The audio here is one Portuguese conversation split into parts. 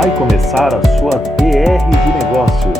Vai começar a sua DR de Negócios,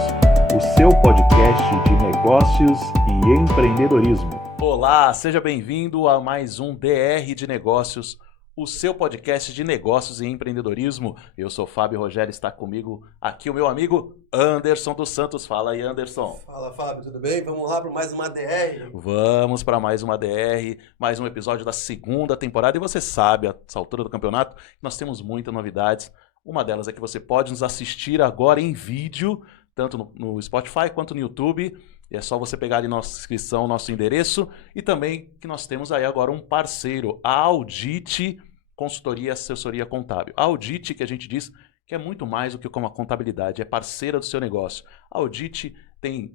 o seu podcast de negócios e empreendedorismo. Olá, seja bem-vindo a mais um DR de Negócios, o seu podcast de negócios e empreendedorismo. Eu sou Fábio Rogério, está comigo aqui o meu amigo Anderson dos Santos. Fala aí, Anderson. Fala, Fábio, tudo bem? Vamos lá para mais uma DR. Vamos para mais uma DR, mais um episódio da segunda temporada. E você sabe, a essa altura do campeonato, nós temos muitas novidades. Uma delas é que você pode nos assistir agora em vídeo, tanto no Spotify quanto no YouTube. E é só você pegar ali nossa inscrição, nosso endereço. E também que nós temos aí agora um parceiro, a Audit Consultoria e Assessoria Contábil. A Audit, que a gente diz que é muito mais do que uma contabilidade, é parceira do seu negócio. A Audit tem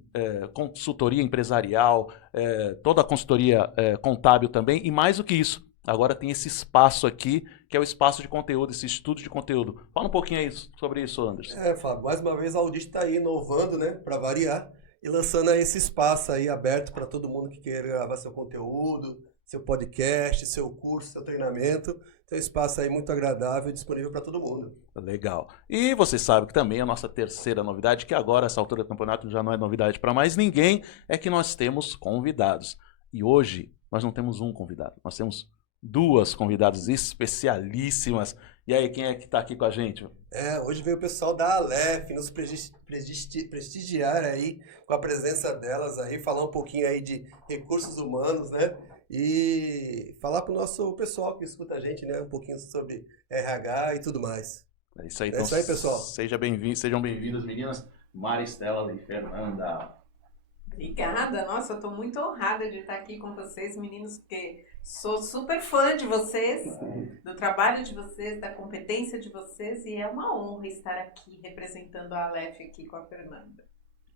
consultoria empresarial, toda a consultoria contábil também, e mais do que isso, agora tem esse espaço aqui, que é o espaço de conteúdo, esse estudo de conteúdo. Fala um pouquinho aí sobre isso, Anderson. Fábio, mais uma vez a Audit está aí inovando, né, para variar, e lançando aí esse espaço aí aberto para todo mundo que queira gravar seu conteúdo, seu podcast, seu curso, seu treinamento. Tem um espaço aí muito agradável e disponível para todo mundo. Legal. E você sabe que também a nossa terceira novidade, que agora, essa altura do campeonato, já não é novidade para mais ninguém, é que nós temos convidados. E hoje nós não temos um convidado, nós temos duas convidadas especialíssimas. E aí, quem é que está aqui com a gente? Hoje veio o pessoal da Aleph nos prestigiar aí com a presença delas aí, falar um pouquinho aí de recursos humanos, né? E falar para o nosso pessoal que escuta a gente, né? Um pouquinho sobre RH e tudo mais. É isso aí, então, isso aí, pessoal. Sejam bem-vindas, meninas. Maristela e Fernanda. Obrigada, nossa, eu estou muito honrada de estar aqui com vocês, meninos, porque sou super fã de vocês, do trabalho de vocês, da competência de vocês, e é uma honra estar aqui representando a Aleph aqui com a Fernanda.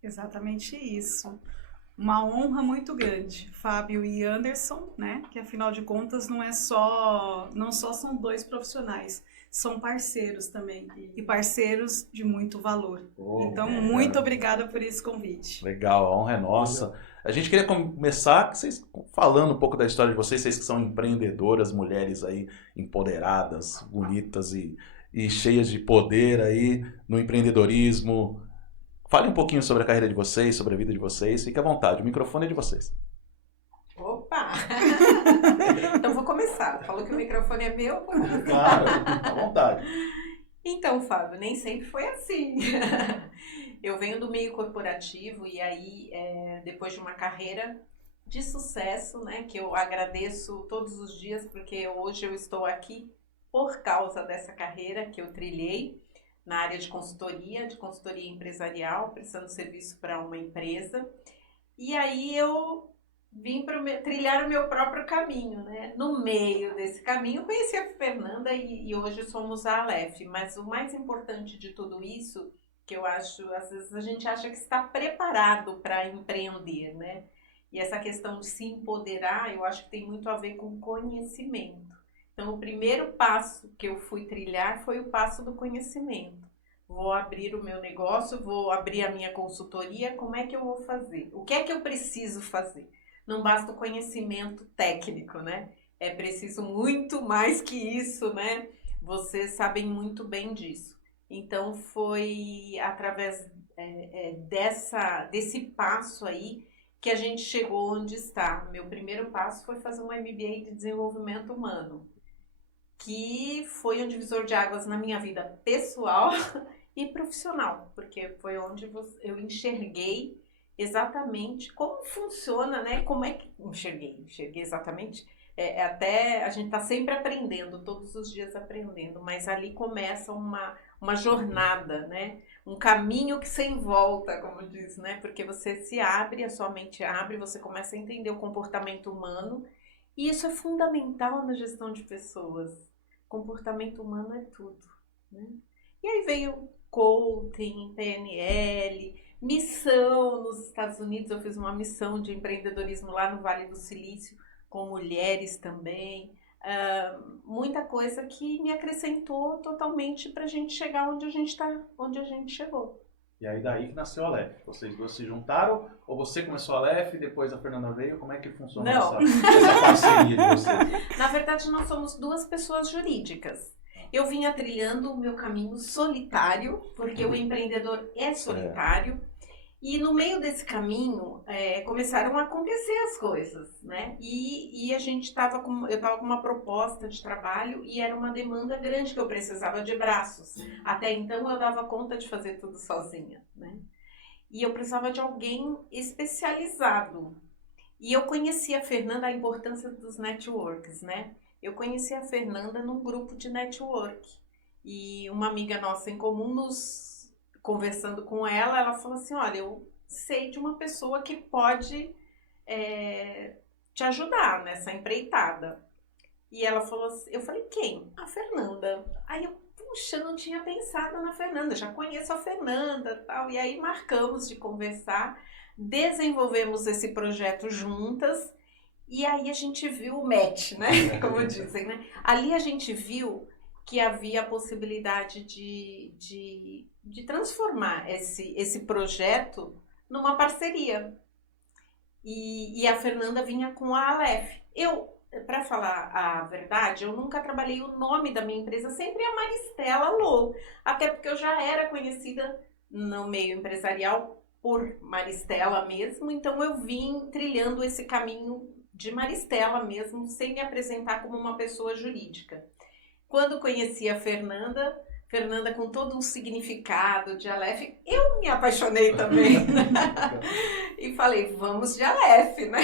Exatamente isso. Uma honra muito grande, Fábio e Anderson, né? Que afinal de contas não só são dois profissionais, são parceiros também, e parceiros de muito valor. Então, muito obrigada por esse convite. Legal, a honra é nossa. A gente queria começar vocês falando um pouco da história de vocês que são empreendedoras, mulheres aí empoderadas, bonitas e cheias de poder aí no empreendedorismo. Fale um pouquinho sobre a carreira de vocês, sobre a vida de vocês. Fique à vontade, o microfone é de vocês. Opa! Então vou começar. Falou que o microfone é meu? Claro, à vontade. Então, Fábio, nem sempre foi assim. Eu venho do meio corporativo e aí, depois de uma carreira de sucesso, né, que eu agradeço todos os dias, porque hoje eu estou aqui por causa dessa carreira que eu trilhei na área de consultoria empresarial, prestando serviço para uma empresa. E aí eu vim trilhar o meu próprio caminho, né? No meio desse caminho, eu conheci a Fernanda e hoje somos a Aleph. Mas o mais importante de tudo isso, que eu acho, às vezes a gente acha que está preparado para empreender, né? E essa questão de se empoderar, eu acho que tem muito a ver com conhecimento. Então, o primeiro passo que eu fui trilhar foi o passo do conhecimento. Vou abrir o meu negócio, vou abrir a minha consultoria, como é que eu vou fazer? O que é que eu preciso fazer? Não basta o conhecimento técnico, né? É preciso muito mais que isso, né? Vocês sabem muito bem disso. Então, foi através desse passo aí que a gente chegou onde está. Meu primeiro passo foi fazer um MBA de desenvolvimento humano, que foi um divisor de águas na minha vida pessoal e profissional, porque foi onde eu enxerguei exatamente como funciona, né? Como é que enxerguei exatamente. Até a gente está sempre aprendendo, todos os dias aprendendo, mas ali começa uma jornada, né? Um caminho que sem volta, como diz, né? Porque você se abre, a sua mente abre, você começa a entender o comportamento humano, e isso é fundamental na gestão de pessoas. Comportamento humano é tudo, né? E aí veio coaching, PNL, missão nos Estados Unidos. Eu fiz uma missão de empreendedorismo lá no Vale do Silício, com mulheres também. Muita coisa que me acrescentou totalmente para a gente chegar onde a gente está, onde a gente chegou. E aí daí que nasceu a Aleph. Vocês duas se juntaram? Ou você começou a Aleph e depois a Fernanda veio? Como é que funciona essa parceria de vocês? Na verdade, nós somos duas pessoas jurídicas. Eu vinha trilhando o meu caminho solitário, porque o empreendedor é solitário. E no meio desse caminho, começaram a acontecer as coisas, né? E a gente eu estava com uma proposta de trabalho e era uma demanda grande que eu precisava de braços. Até então eu dava conta de fazer tudo sozinha, né? E eu precisava de alguém especializado. E eu conheci a Fernanda, a importância dos networks, né? Eu conheci a Fernanda num grupo de network. E uma amiga nossa em comum conversando com ela falou assim, olha, eu sei de uma pessoa que pode te ajudar nessa empreitada. E ela falou assim, eu falei, quem? A Fernanda. Aí eu, puxa, não tinha pensado na Fernanda, já conheço a Fernanda, tal. E aí marcamos de conversar, desenvolvemos esse projeto juntas, e aí a gente viu o match, né? Como dizem, né? Ali a gente viu que havia a possibilidade de transformar esse projeto numa parceria. E a Fernanda vinha com a Aleph. Para falar a verdade, eu nunca trabalhei o nome da minha empresa, sempre a Maristela Lô. Até porque eu já era conhecida no meio empresarial por Maristela mesmo, então eu vim trilhando esse caminho de Maristela mesmo, sem me apresentar como uma pessoa jurídica. Quando conheci a Fernanda com todo um significado de Aleph, eu me apaixonei também. E falei, vamos de Aleph, né?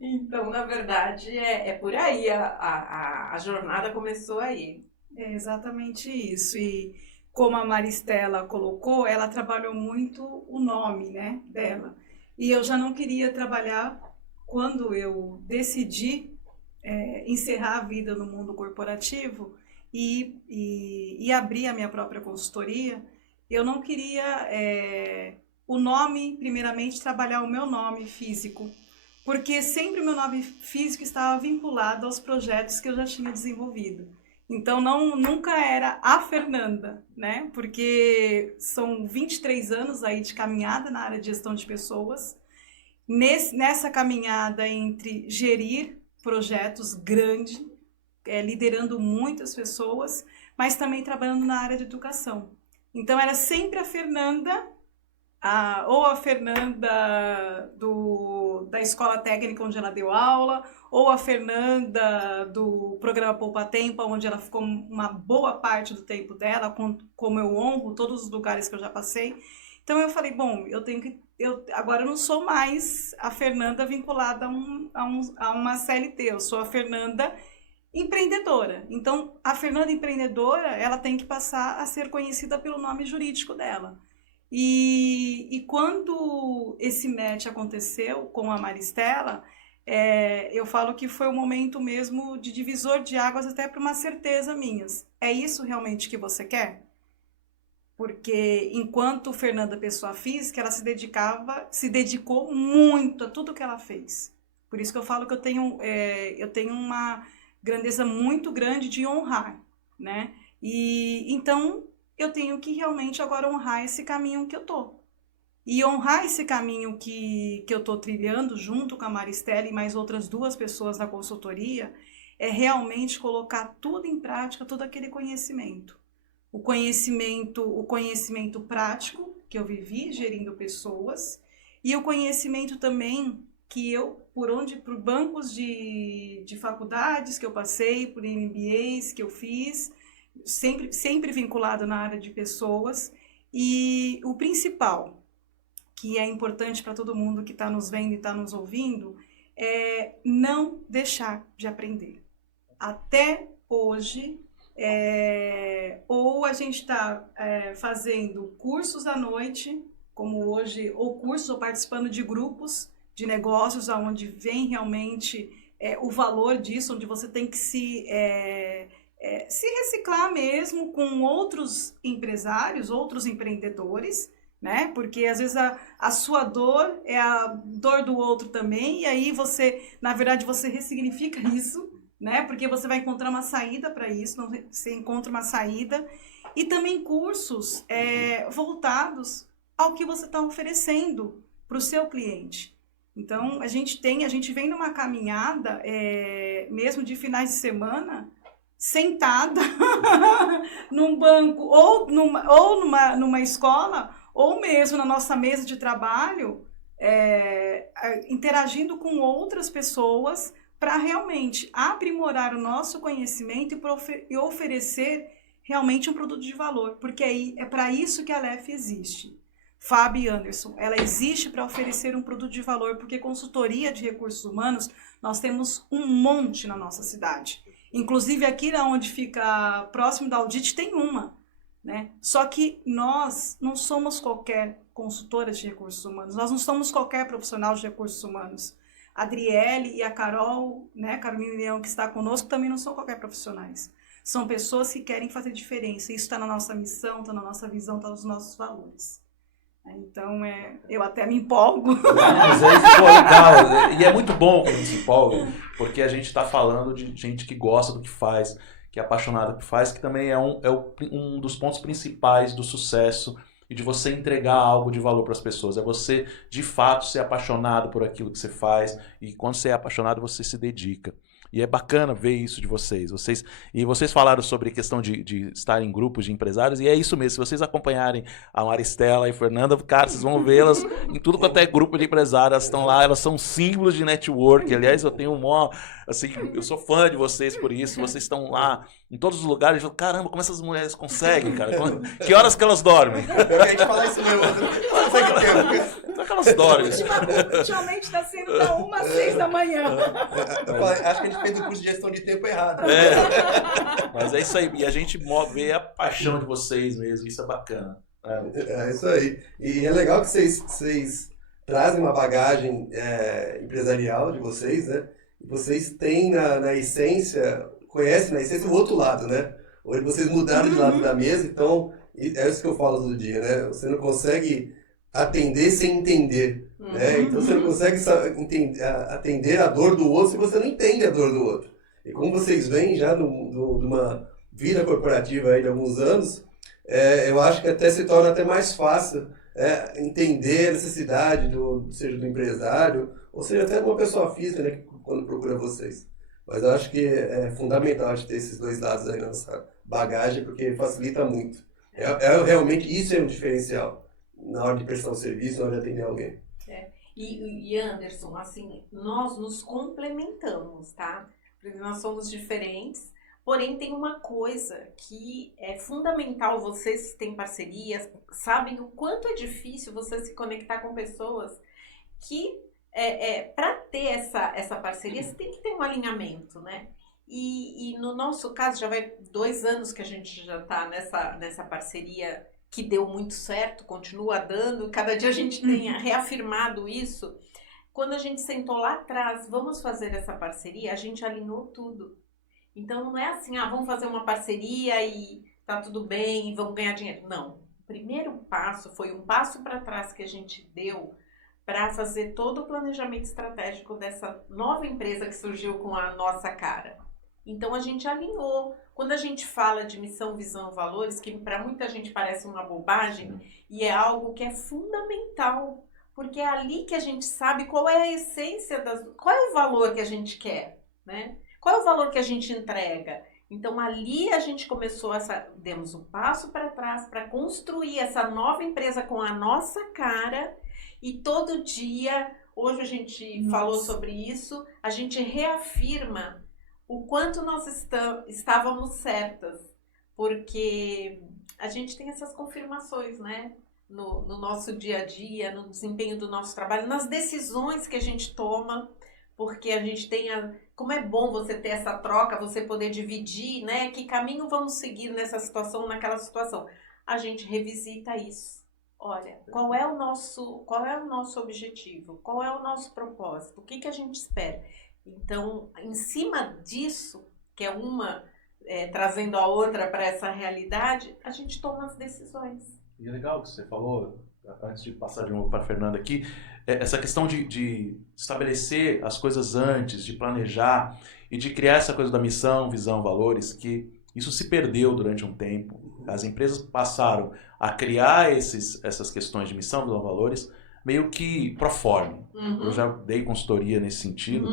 Então, na verdade, é por aí, a jornada começou aí. É exatamente isso. E como a Maristela colocou, ela trabalhou muito o nome, né, dela. E eu já não queria trabalhar, quando eu decidi encerrar a vida no mundo corporativo e abrir a minha própria consultoria, eu não queria o nome, primeiramente, trabalhar o meu nome físico, porque sempre o meu nome físico estava vinculado aos projetos que eu já tinha desenvolvido. Então, nunca era a Fernanda, né? Porque são 23 anos aí de caminhada na área de gestão de pessoas. Nessa caminhada entre gerir projetos grandes, liderando muitas pessoas, mas também trabalhando na área de educação. Então, era sempre a Fernanda, ou a Fernanda da escola técnica onde ela deu aula, ou a Fernanda do programa Poupa Tempo, onde ela ficou uma boa parte do tempo dela, como eu honro todos os lugares que eu já passei. Então eu falei, bom, agora eu não sou mais a Fernanda vinculada a uma CLT, eu sou a Fernanda empreendedora. Então, a Fernanda empreendedora, ela tem que passar a ser conhecida pelo nome jurídico dela. E quando esse match aconteceu com a Maristela, eu falo que foi um momento mesmo de divisor de águas, até para uma certeza minha. É isso realmente que você quer? Porque enquanto Fernanda pessoa física, ela se dedicou muito a tudo que ela fez. Por isso que eu falo que eu tenho uma grandeza muito grande de honrar, né? E então eu tenho que realmente agora honrar esse caminho que eu tô. E honrar esse caminho que eu tô trilhando junto com a Maristela e mais outras 2 pessoas na consultoria, é realmente colocar tudo em prática, todo aquele conhecimento. O conhecimento prático que eu vivi gerindo pessoas, e o conhecimento também que por bancos de faculdades que eu passei, por MBAs que eu fiz, sempre vinculado na área de pessoas. E o principal, que é importante para todo mundo que está nos vendo e está nos ouvindo, é não deixar de aprender. Até hoje, ou a gente está fazendo cursos à noite, como hoje, ou participando de grupos de negócios, onde vem realmente o valor disso, onde você tem que se reciclar mesmo com outros empresários, outros empreendedores, né? Porque às vezes a sua dor é a dor do outro também, e aí na verdade, você ressignifica isso, né? Porque você vai encontrar uma saída para isso, você encontra uma saída, e também cursos voltados ao que você está oferecendo para o seu cliente. Então, a gente vem numa caminhada, mesmo de finais de semana, sentada num banco ou numa escola, ou mesmo na nossa mesa de trabalho, interagindo com outras pessoas para realmente aprimorar o nosso conhecimento e oferecer realmente um produto de valor, porque aí é para isso que a Aleph existe. Fábio e Anderson, ela existe para oferecer um produto de valor, porque consultoria de recursos humanos, nós temos um monte na nossa cidade. Inclusive aqui onde fica próximo da Audit tem uma, né? Só que nós não somos qualquer consultora de recursos humanos, nós não somos qualquer profissional de recursos humanos. A Adriele e a Carol, né, Carolina Leão, que está conosco, também não são qualquer profissionais. São pessoas que querem fazer diferença. Isso está na nossa missão, está na nossa visão, está nos nossos valores. Então, eu até me empolgo. Mas é isso, pô, legal. E é muito bom que a gente se empolga, porque a gente está falando de gente que gosta do que faz, que é apaixonada do que faz, que também é um dos pontos principais do sucesso e de você entregar algo de valor para as pessoas. É você, de fato, ser apaixonado por aquilo que você faz, e quando você é apaixonado, você se dedica. E é bacana ver isso de vocês. Vocês falaram sobre a questão de estar em grupos de empresários, e é isso mesmo. Se vocês acompanharem a Maristela e a Fernanda, cara, vocês vão vê-las em tudo quanto é grupo de empresários. Elas estão lá, elas são símbolos de network. Aliás, eu tenho eu sou fã de vocês por isso. Vocês estão lá em todos os lugares. Eu falo, caramba, como essas mulheres conseguem, cara? Que horas que elas dormem? Eu ia te falar isso mesmo. Não sei o que é. Como é que elas dormem? Ultimamente está sendo da 1 às 6 da manhã. Eu falei, acho que a gente fez o curso de gestão de tempo errado. Mas é isso aí. E a gente vê a paixão de vocês mesmo. Isso é bacana. É isso aí. E é legal que vocês trazem uma bagagem empresarial de vocês, né? E vocês têm na essência, conhecem na essência o outro lado, né? Hoje vocês mudaram de lado da mesa, então é isso que eu falo todo dia, né? Você não consegue atender sem entender, né? Então você não consegue atender a dor do outro se você não entende a dor do outro. E como vocês vêm já de uma vida corporativa aí de alguns anos, eu acho que até se torna até mais fácil entender a necessidade seja do empresário, ou seja, até de uma pessoa física, né, quando procura vocês. Mas eu acho que é fundamental a gente ter esses dois lados aí na nossa bagagem, porque facilita muito. Realmente isso é um diferencial na hora de prestar um serviço, na hora de atender alguém. E Anderson, assim, nós nos complementamos, tá? Porque nós somos diferentes, porém tem uma coisa que é fundamental, vocês têm parcerias, sabem o quanto é difícil você se conectar com pessoas que, para ter essa parceria, você tem que ter um alinhamento, né? E no nosso caso, já vai 2 anos que a gente já está nessa parceria que deu muito certo, continua dando, cada dia a gente tem reafirmado isso. Quando a gente sentou lá atrás, vamos fazer essa parceria, a gente alinhou tudo. Então não é assim, vamos fazer uma parceria e tá tudo bem, vamos ganhar dinheiro. Não, o primeiro passo foi um passo para trás que a gente deu para fazer todo o planejamento estratégico dessa nova empresa que surgiu com a nossa cara. Então a gente alinhou. Quando a gente fala de missão, visão, valores, que para muita gente parece uma bobagem, e é algo que é fundamental, porque é ali que a gente sabe qual é a essência, qual é o valor que a gente quer, né? Qual é o valor que a gente entrega. Então ali a gente começou, demos um passo para trás para construir essa nova empresa com a nossa cara, e todo dia, hoje a gente falou sobre isso, a gente reafirma o quanto nós estávamos certas, porque a gente tem essas confirmações, né? No nosso dia a dia, no desempenho do nosso trabalho, nas decisões que a gente toma, porque a gente tem como é bom você ter essa troca, você poder dividir, né? Que caminho vamos seguir nessa situação, naquela situação. A gente revisita isso. Olha, qual é o nosso objetivo? Qual é o nosso propósito? O que a gente espera? Então, em cima disso, que é uma trazendo a outra para essa realidade, a gente toma as decisões. E é legal que você falou, antes de passar de novo para a Fernanda aqui, essa questão de estabelecer as coisas antes, de planejar e de criar essa coisa da missão, visão, valores, que isso se perdeu durante um tempo. As empresas passaram a criar essas questões de missão, visão, valores meio que pro forma. Eu já dei consultoria nesse sentido.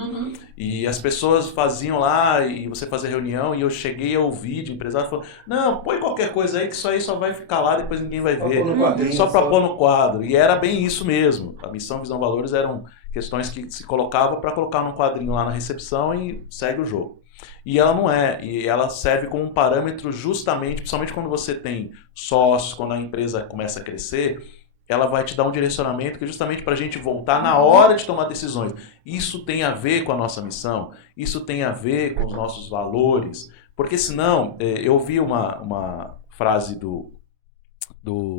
E as pessoas faziam lá, e você fazia reunião, e eu cheguei a ouvir de empresário falando, não, põe qualquer coisa aí que isso aí só vai ficar lá, depois ninguém vai ver. Só para pôr no quadro. E era bem isso mesmo. A missão, visão, valores eram questões que se colocava para colocar num quadrinho lá na recepção e segue o jogo. E ela não é, e ela serve como um parâmetro justamente, principalmente quando você tem sócios, quando a empresa começa a crescer, ela vai te dar um direcionamento que é justamente para a gente voltar na hora de tomar decisões. Isso tem a ver com a nossa missão, isso tem a ver com os nossos valores, porque senão, eu vi uma frase do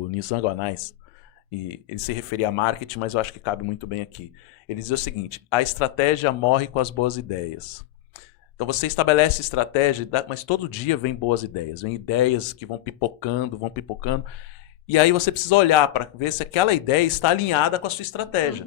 Nizam Gonais, e ele se referia a marketing, mas eu acho que cabe muito bem aqui. Ele dizia o seguinte, a estratégia morre com as boas ideias. Então você estabelece estratégia, mas todo dia vem boas ideias, vem ideias que vão pipocando, e aí você precisa olhar para ver se aquela ideia está alinhada com a sua estratégia.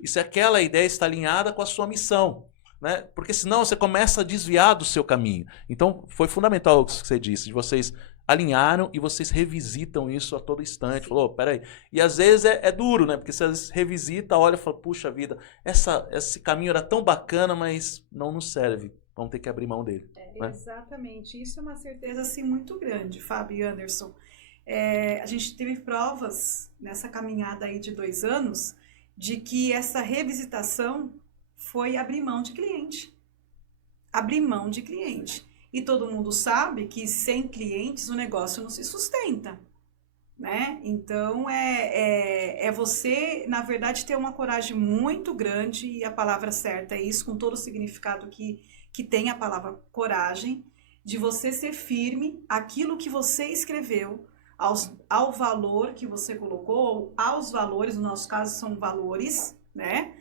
E se aquela ideia está alinhada com a sua missão. Né? Porque senão você começa a desviar do seu caminho. Então foi fundamental o que você disse, de vocês alinharam e vocês revisitam isso a todo instante. Falou, peraí. E às vezes é duro, né? Porque você às vezes revisita, olha e fala, puxa vida, esse caminho era tão bacana, mas não nos serve. Vamos ter que abrir mão dele. Né? Exatamente. Isso é uma certeza assim, muito grande, Fábio e Anderson. A gente teve provas nessa caminhada aí de 2 anos de que essa revisitação foi abrir mão de cliente. Abrir mão de cliente. E todo mundo sabe que sem clientes o negócio não se sustenta. Né? Então, é você, na verdade, ter uma coragem muito grande, e a palavra certa é isso, com todo o significado que tem a palavra coragem, de você ser firme, aquilo que você escreveu, ao valor que você colocou, aos valores, no nosso caso são valores, né?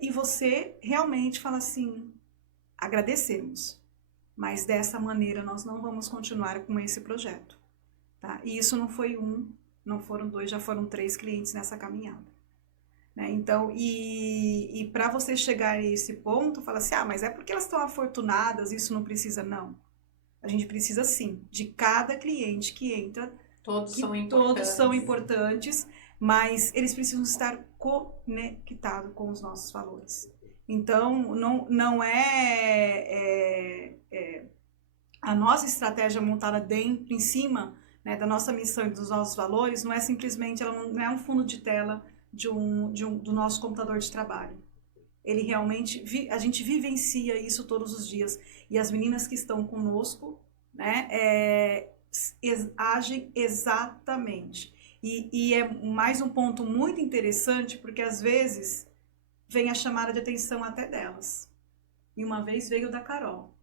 E você realmente fala assim, agradecemos, mas dessa maneira nós não vamos continuar com esse projeto. Tá? E isso não foi não foram 2, já foram 3 clientes nessa caminhada. Né? Então, e para você chegar a esse ponto, fala assim, mas é porque elas estão afortunadas, isso não precisa, não. A gente precisa sim, de cada cliente que entra, todos são importantes, mas eles precisam estar conectados com os nossos valores. Então, não é a nossa estratégia montada dentro, em cima, né, da nossa missão e dos nossos valores, não é simplesmente, ela não é um fundo de tela do nosso computador de trabalho. Ele realmente, a gente vivencia isso todos os dias. E as meninas que estão conosco, né, agem exatamente. E é mais um ponto muito interessante, porque às vezes vem a chamada de atenção até delas. E uma vez veio da Carol.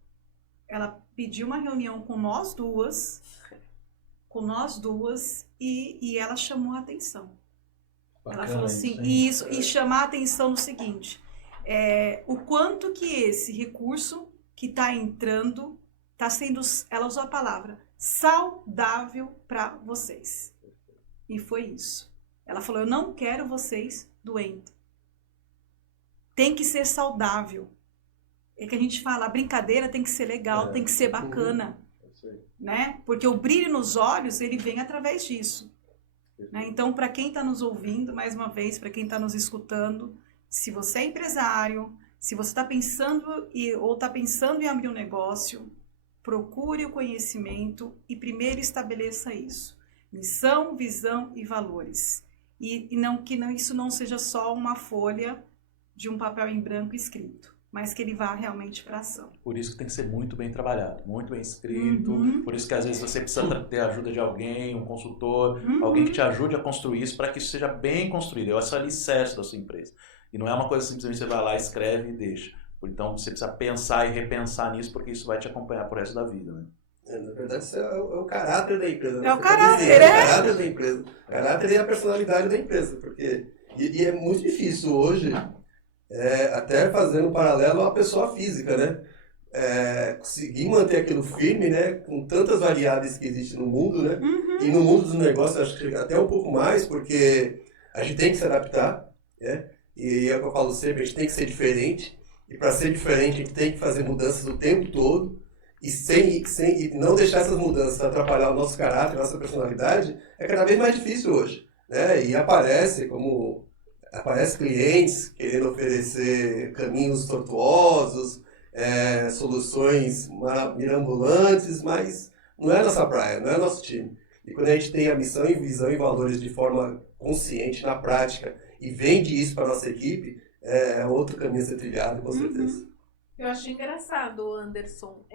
Ela pediu uma reunião com nós duas, e ela chamou a atenção. Bacana, ela falou assim, isso, e chamar a atenção no seguinte, o quanto que esse recurso que está entrando, está sendo, ela usou a palavra, saudável para vocês. E foi isso. Ela falou, eu não quero vocês doentes. Tem que ser saudável. É que a gente fala, a brincadeira tem que ser legal, tem que ser bacana. Né? Porque o brilho nos olhos, ele vem através disso. Né? Então, para quem está nos ouvindo, mais uma vez, para quem está nos escutando, se você é empresário, se você está pensando ou está pensando em abrir um negócio, procure o conhecimento e primeiro estabeleça isso. Missão, visão e valores. E isso não seja só uma folha de um papel em branco escrito, mas que ele vá realmente para a ação. Por isso que tem que ser muito bem trabalhado, muito bem escrito, por isso que às vezes você precisa ter a ajuda de alguém, um consultor, alguém que te ajude a construir isso para que isso seja bem construído. Esse é o alicerce da sua empresa. E não é uma coisa simplesmente você vai lá, escreve e deixa. Então você precisa pensar e repensar nisso, porque isso vai te acompanhar pro resto da vida, né? Na verdade, isso é o caráter da empresa. É o caráter, o caráter da empresa. O caráter e a personalidade da empresa. Porque, e é muito difícil hoje, até fazendo um paralelo à pessoa física, né? Conseguir manter aquilo firme, né? Com tantas variáveis que existem no mundo, né? E no mundo dos negócios, acho que até um pouco mais, porque a gente tem que se adaptar, né? E é o que eu falo sempre, a gente tem que ser diferente. E para ser diferente, a gente tem que fazer mudanças o tempo todo. E não deixar essas mudanças atrapalhar o nosso caráter, a nossa personalidade, é cada vez mais difícil hoje. Né? E aparece, como aparecem clientes querendo oferecer caminhos tortuosos, soluções mirabolantes, mas não é nossa praia, não é nosso time. E quando a gente tem a missão e visão e valores de forma consciente, na prática, e vende isso para nossa equipe, é outro caminho a ser trilhado, com certeza. Eu acho engraçado, Anderson.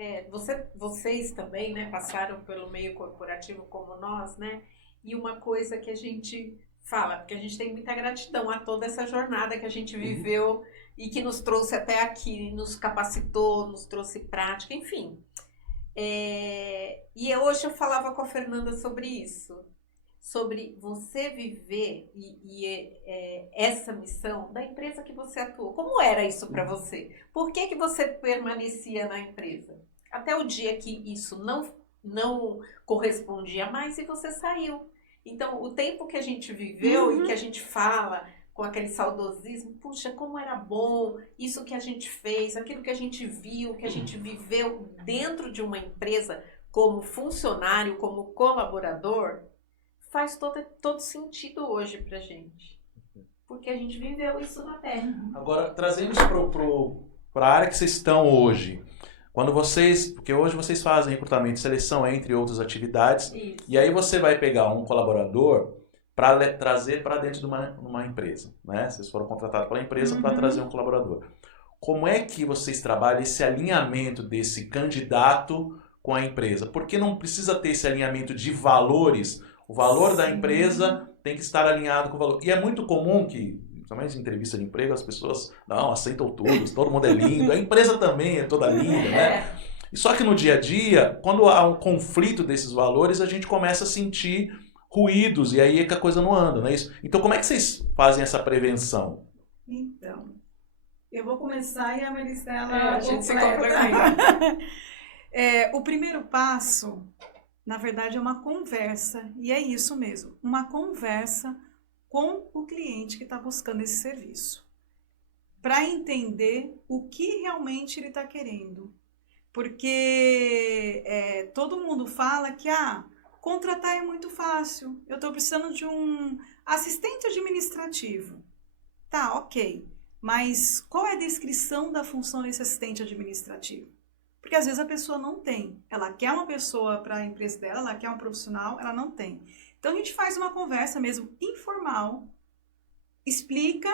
Vocês também, né, passaram pelo meio corporativo como nós, né? E uma coisa que a gente fala, porque a gente tem muita gratidão a toda essa jornada que a gente viveu e que nos trouxe até aqui, nos capacitou, nos trouxe prática, enfim. E hoje eu falava com a Fernanda sobre isso, sobre você viver essa missão da empresa que você atua. Como era isso para você? Por que você permanecia na empresa? Até o dia que isso não correspondia mais e você saiu. Então, o tempo que a gente viveu e que a gente fala com aquele saudosismo, puxa, como era bom isso que a gente fez, aquilo que a gente viu, que a gente viveu dentro de uma empresa como funcionário, como colaborador, faz todo sentido hoje pra gente. Porque a gente viveu isso na Terra. Agora, trazemos para a área que vocês estão hoje. Porque hoje vocês fazem recrutamento e seleção, entre outras atividades, Isso. E aí você vai pegar um colaborador para trazer para dentro de uma empresa, né? Vocês foram contratados pela empresa para trazer um colaborador. Como é que vocês trabalham esse alinhamento desse candidato com a empresa? Porque não precisa ter esse alinhamento de valores. O valor da empresa tem que estar alinhado com o valor. E é muito comum que, principalmente em entrevista de emprego, as pessoas aceitam tudo, todo mundo é lindo, a empresa também é toda linda, né? Só que no dia a dia, quando há um conflito desses valores, a gente começa a sentir ruídos e aí é que a coisa não anda, não é isso? Então, como é que vocês fazem essa prevenção? Então, eu vou começar e a Maristela a gente se completa. complementa. O primeiro passo, na verdade, é uma conversa, e é isso mesmo, uma conversa com o cliente que está buscando esse serviço, para entender o que realmente ele está querendo. Porque todo mundo fala que contratar é muito fácil, eu estou precisando de um assistente administrativo. Tá, ok, mas qual é a descrição da função desse assistente administrativo? Porque às vezes a pessoa não tem, ela quer uma pessoa para a empresa dela, ela quer um profissional, ela não tem. Então a gente faz uma conversa mesmo informal, explica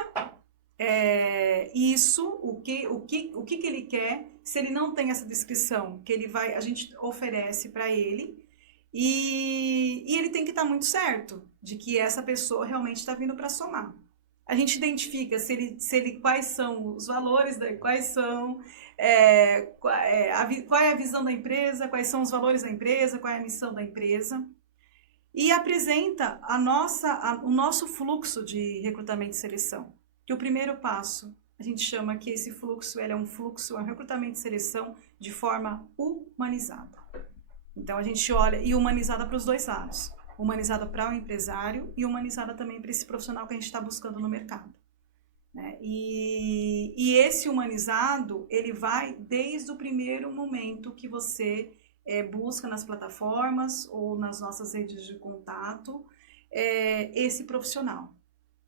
o que ele quer. Se ele não tem essa descrição, a gente oferece para ele, e ele tem que estar muito certo de que essa pessoa realmente está vindo para somar. A gente identifica quais são os valores, qual é a visão da empresa, quais são os valores da empresa, qual é a missão da empresa, e apresenta o nosso fluxo de recrutamento e seleção. Que o primeiro passo, a gente chama que esse fluxo é um recrutamento e seleção de forma humanizada. Então a gente olha, e humanizada para os dois lados. Humanizada para o empresário e humanizada também para esse profissional que a gente está buscando no mercado. Né? E esse humanizado, ele vai desde o primeiro momento que você busca nas plataformas ou nas nossas redes de contato esse profissional.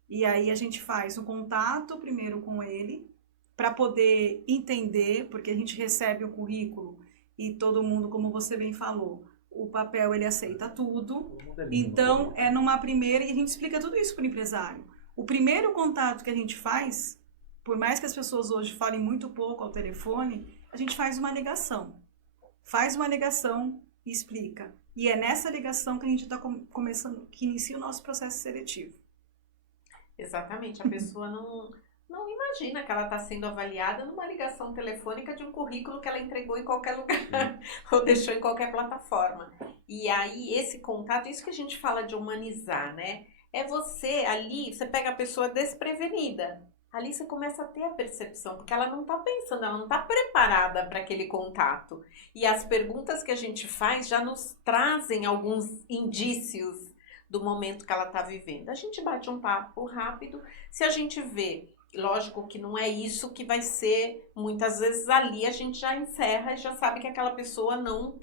E aí a gente faz o contato primeiro com ele, para poder entender, porque a gente recebe o currículo e todo mundo, como você bem falou, o papel ele aceita tudo. Então é numa primeira, e a gente explica tudo isso para o empresário. O primeiro contato que a gente faz, por mais que as pessoas hoje falem muito pouco ao telefone, a gente faz uma ligação. Faz uma ligação e explica. E é nessa ligação que a gente está começando, que inicia o nosso processo seletivo. Exatamente, a pessoa não imagina que ela está sendo avaliada numa ligação telefônica de um currículo que ela entregou em qualquer lugar ou deixou em qualquer plataforma. E aí esse contato, isso que a gente fala de humanizar, né? É você ali, você pega a pessoa desprevenida. Ali você começa a ter a percepção, porque ela não está pensando, ela não está preparada para aquele contato. E as perguntas que a gente faz já nos trazem alguns indícios do momento que ela está vivendo. A gente bate um papo rápido, se a gente vê, lógico que não é isso que vai ser, muitas vezes ali a gente já encerra e já sabe que aquela pessoa não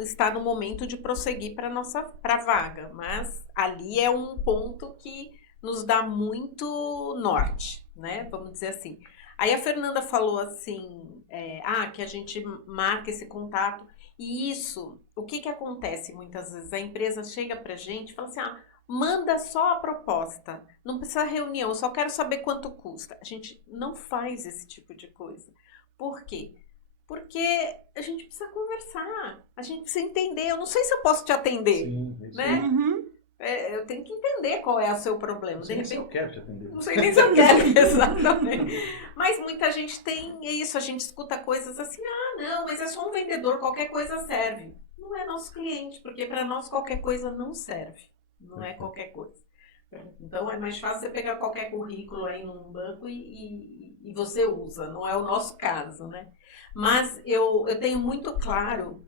está no momento de prosseguir para a vaga, mas ali é um ponto que nos dá muito norte, né? Vamos dizer assim. Aí a Fernanda falou assim, que a gente marca esse contato. E isso, o que acontece muitas vezes? A empresa chega pra gente e fala assim, manda só a proposta, não precisa reunião, eu só quero saber quanto custa. A gente não faz esse tipo de coisa. Por quê? Porque a gente precisa conversar, a gente precisa entender. Eu não sei se eu posso te atender, né? Eu tenho que entender qual é o seu problema. Não sei nem se eu quero te atender. Não sei nem se eu quero, exatamente. Mas muita gente tem isso, a gente escuta coisas assim, não, mas é só um vendedor, qualquer coisa serve. Não é nosso cliente, porque para nós qualquer coisa não serve. Não é qualquer coisa. Então é mais fácil você pegar qualquer currículo aí num banco e você usa, não é o nosso caso, né? Mas eu tenho muito claro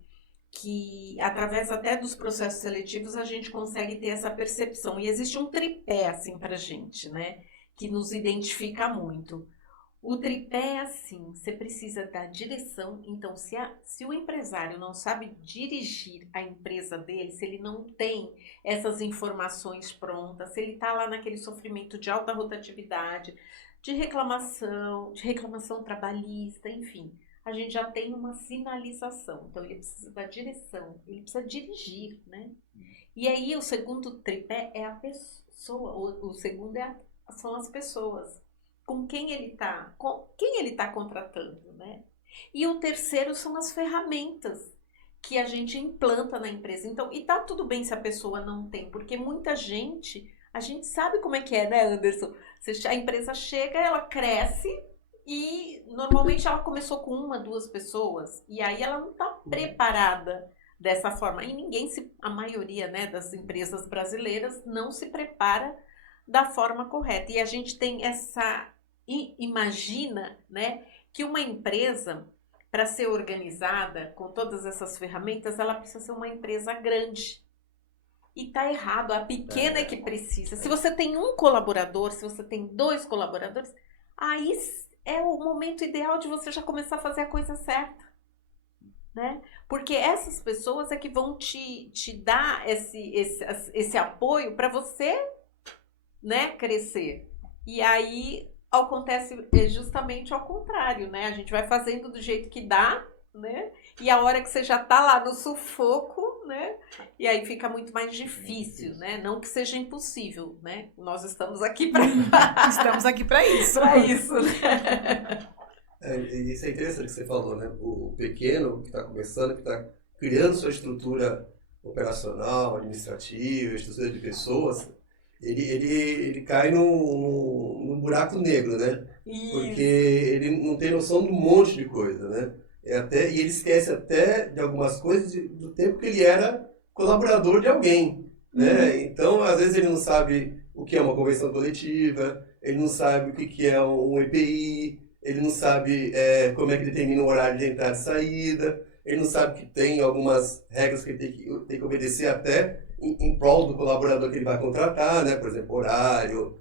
que através até dos processos seletivos a gente consegue ter essa percepção. E existe um tripé, assim, pra gente, né? Que nos identifica muito. O tripé é assim, você precisa da direção. Então, se o empresário não sabe dirigir a empresa dele, se ele não tem essas informações prontas, se ele está lá naquele sofrimento de alta rotatividade, de reclamação trabalhista, enfim, a gente já tem uma sinalização. Então, ele precisa da direção, ele precisa dirigir, né? E aí, o segundo tripé é a pessoa, o segundo são as pessoas. Com quem ele está contratando, né? E o terceiro são as ferramentas que a gente implanta na empresa. Então, e tá tudo bem se a pessoa não tem, porque muita gente, a gente sabe como é que é, né, Anderson? A empresa chega, ela cresce e normalmente ela começou com 1, 2 pessoas e aí ela não está preparada dessa forma. E a maioria, né, das empresas brasileiras não se prepara da forma correta. E a gente tem imagina, né, que uma empresa, para ser organizada com todas essas ferramentas, ela precisa ser uma empresa grande. E tá errado, a pequena é que precisa. Se você tem 1 colaborador, se você tem 2 colaboradores, aí é o momento ideal de você já começar a fazer a coisa certa, né? Porque essas pessoas é que vão te dar esse apoio para você, né, crescer. E aí acontece justamente ao contrário, né? A gente vai fazendo do jeito que dá, né? E a hora que você já tá lá no sufoco, né? E aí fica muito mais difícil, né? Não que seja impossível, né? Nós estamos aqui para Estamos aqui para isso. Para isso, né? Isso é interessante que você falou, né? O pequeno que está começando, que está criando sua estrutura operacional, administrativa, estrutura de pessoas, ele cai num buraco negro, né? Isso. Porque ele não tem noção de um monte de coisa, né? E ele esquece até de algumas coisas do tempo que ele era colaborador de alguém, né? Então, às vezes ele não sabe o que é uma convenção coletiva, ele não sabe o que é um EPI, ele não sabe como é que determina o horário de entrada e saída, ele não sabe que tem algumas regras que ele tem que obedecer até em prol do colaborador que ele vai contratar, né? Por exemplo, horário,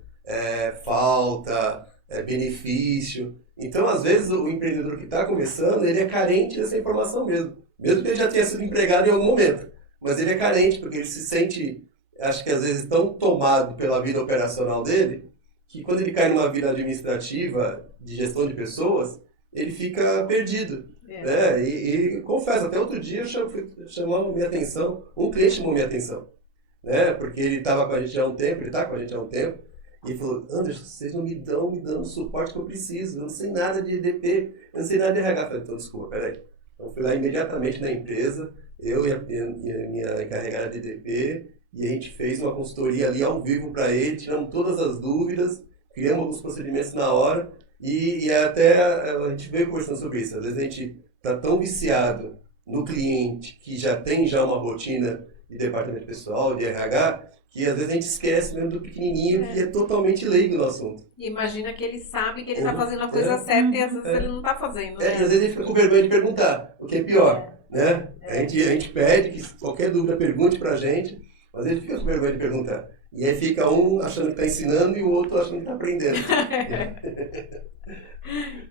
falta, benefício. Então, às vezes, o empreendedor que está começando, ele é carente dessa informação mesmo. Mesmo que ele já tenha sido empregado em algum momento. Mas ele é carente, porque ele se sente, acho que às vezes, tão tomado pela vida operacional dele, que quando ele cai numa vida administrativa, de gestão de pessoas, ele fica perdido. Né? E confesso, até outro dia chamou minha atenção, um cliente chamou minha atenção, né? Porque ele estava com a gente há um tempo, ele está com a gente há um tempo, e ele falou: Anderson, vocês não me dão o suporte que eu preciso, eu não sei nada de EDP, eu não sei nada de RH. Eu falei: então, desculpa, peraí. Então, fui lá imediatamente na empresa, eu e a minha encarregada de EDP, e a gente fez uma consultoria ali ao vivo para ele, tiramos todas as dúvidas, criamos alguns procedimentos na hora, e até a gente veio conversando sobre isso. Às vezes a gente está tão viciado no cliente que já tem uma rotina de departamento pessoal, de RH, que às vezes a gente esquece mesmo do pequenininho que é totalmente leigo no assunto. E imagina que ele sabe que ele está fazendo a coisa certa e às vezes ele não está fazendo, né? E às vezes ele fica com vergonha de perguntar, o que é pior, né? A gente pede que qualquer dúvida pergunte pra gente, mas ele fica com vergonha de perguntar. E aí fica um achando que está ensinando e o outro achando que está aprendendo.